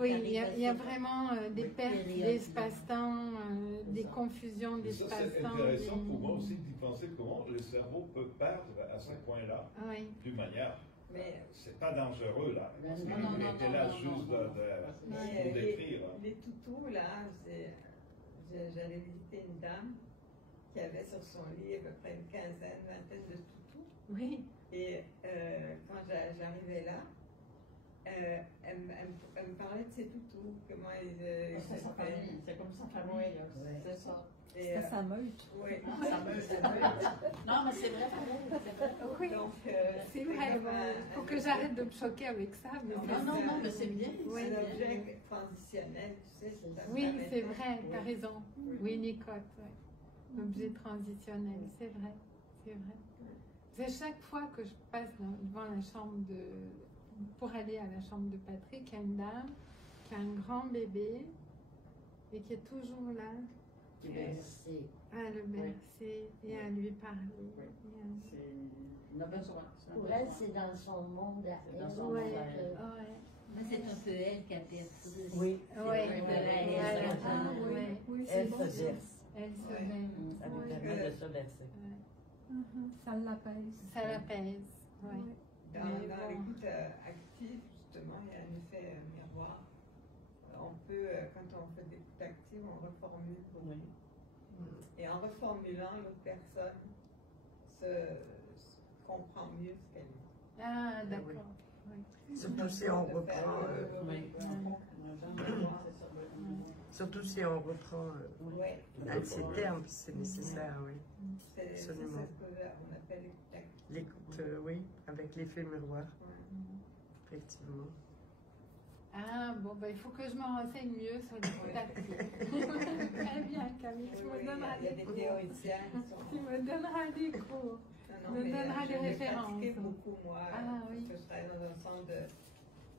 Oui, il y a vraiment des pertes d'espace-temps, des confusions d'espace-temps. C'est intéressant pour moi aussi d'y penser comment le cerveau peut perdre à ce point-là, d'une manière. Mais c'est pas dangereux là, parce qu'il était là juste pour décrire. Les toutous là, j'allais visiter une dame qui avait sur son lit à peu près une quinzaine, vingtaine de toutous. Oui. Et quand j'arrivais là, elle me parlait de ses toutous, comment ils c'est sa famille, c'est comme sa famille, c'est ça. C'est sa meute. Oui, sa meute. Non, mais c'est vrai, oui, c'est vrai. Il faut que j'arrête de me choquer avec ça. Mais non, mais c'est bien. C'est un objet transitionnel, tu sais. Oui, c'est vrai, tu as raison. Oui, Nicotte, objet transitionnel, c'est vrai. C'est chaque fois que je passe devant la chambre pour aller à la chambre de Patrick, il y a une dame qui a un grand bébé et qui est toujours là. À le bercer et à lui parler. On a besoin. Pour elle, c'est dans son monde à elle. c'est un peu elle qui a perdu. Oui, oui, elle bon, se verse. Elle se Ouais. met. Ça lui permet de se verser. Ça l'apaise. Ça l'apaise. Ouais. Dans Mais bon. l'écoute active, justement, il y a un effet miroir. On peut, quand on fait des écoutes actives, on reformule pour nous. Et en reformulant, l'autre personne comprend mieux ce qu'elle dit. Ah, d'accord. Oui. Surtout si on reprend. Surtout si on reprend dans ces termes, c'est nécessaire, oui. C'est ce Absolument. qu'on appelle l'écoute active. L'écoute, oui, avec l'effet miroir, effectivement. Ah, bon, ben, il faut que je me renseigne mieux sur l'écoute active. Très bien, Camille, tu me donneras Il y a des des cours. théoriciens qui sont... Tu me donneras des cours. Non, me mais donneras des je l'ai références. pratiqué beaucoup, moi, Ah, oui. parce que je travaille dans un centre de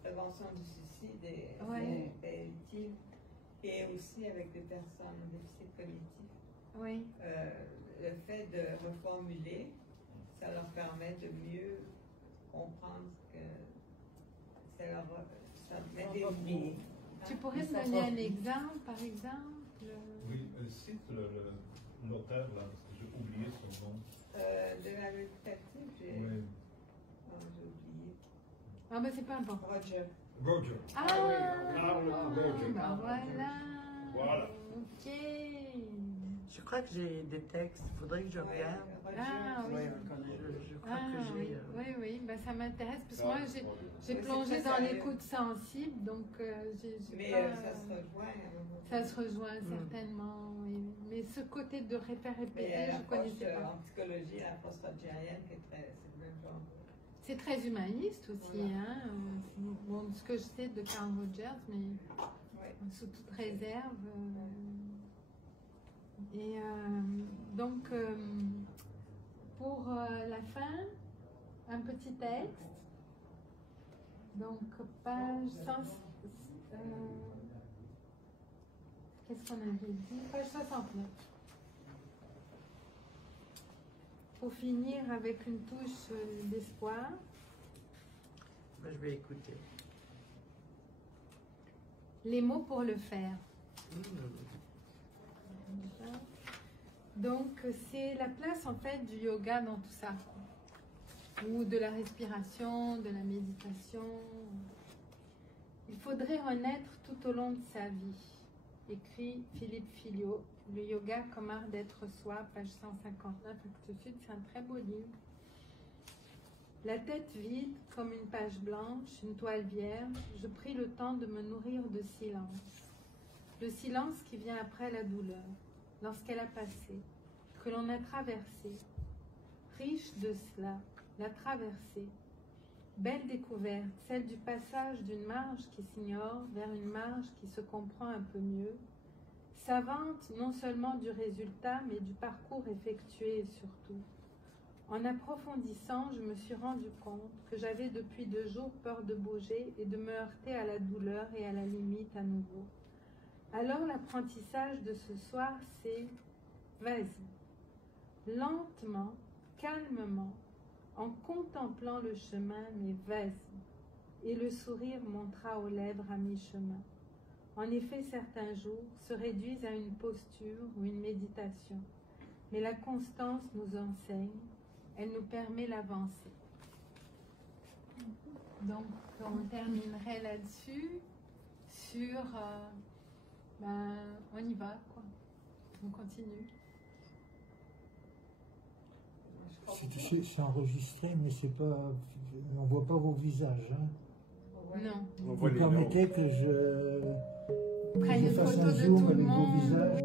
prévention du suicide et Ouais. c'est utile. Et aussi avec des personnes en déficit cognitif. Oui. Le fait de reformuler, ça leur permet de mieux comprendre que ça met des mots. Tu pourrais me donner un exemple, par exemple? Oui, cite l'auteur là, parce que j'ai oublié son nom. De la méditative, j'ai Oui. oublié. Ah, ben, c'est pas important. Roger. Roger. Ah, Roger. ben voilà. Voilà. Ok. Je crois que j'ai des textes, il faudrait que je regarde. Ah, oui. Je crois Ah, que oui, j'ai. oui, oui, ben, ça m'intéresse parce que Ah, moi j'ai Mais plongé c'est dans très sérieux. l'écoute sensible, donc j'ai Mais pas. ça se rejoint. Ça se rejoint certainement, oui. Mais ce côté de répéter, Mais je ne connaissais pas. en psychologie, l'approche rogérienne, c'est le même genre. C'est très humaniste aussi, Voilà. hein. Bon, ce que je sais de Carl Rogers, mais Ouais. sous toute réserve. Et donc, pour la fin, un petit texte. Donc, page 100. Qu'est-ce qu'on avait dit? Page 69. Pour finir avec une touche d'espoir. Ben, je vais écouter. Les mots pour le faire. Donc, c'est la place en fait du yoga dans tout ça. Ou de la respiration, de la méditation. Il faudrait renaître tout au long de sa vie. Écrit Philippe Filliot, Le yoga comme art d'être soi, page 159. C'est un très beau livre. La tête vide, comme une page blanche, une toile vierge, je pris le temps de me nourrir de silence. Le silence qui vient après la douleur, lorsqu'elle a passé, que l'on a traversé. Riche de cela, la traversée. Belle découverte, celle du passage d'une marge qui s'ignore vers une marge qui se comprend un peu mieux. Savante non seulement du résultat, mais du parcours effectué et surtout. En approfondissant, je me suis rendu compte que j'avais depuis 2 jours peur de bouger et de me heurter à la douleur et à la limite à nouveau. Alors l'apprentissage de ce soir, c'est vas-y, lentement, calmement, en contemplant le chemin, mais vas-y. Et le sourire montera aux lèvres à mi-chemin. En effet, certains jours se réduisent à une posture ou une méditation, mais la constance nous enseigne, elle nous permet l'avancée. Donc, on terminerait là-dessus sur, on y va, quoi. On continue. C'est enregistré, mais c'est pas, on voit pas vos visages. Hein. Non. Vous permettez que je Prenne une fasse photo un de zoom tout le avec vos monde. visages.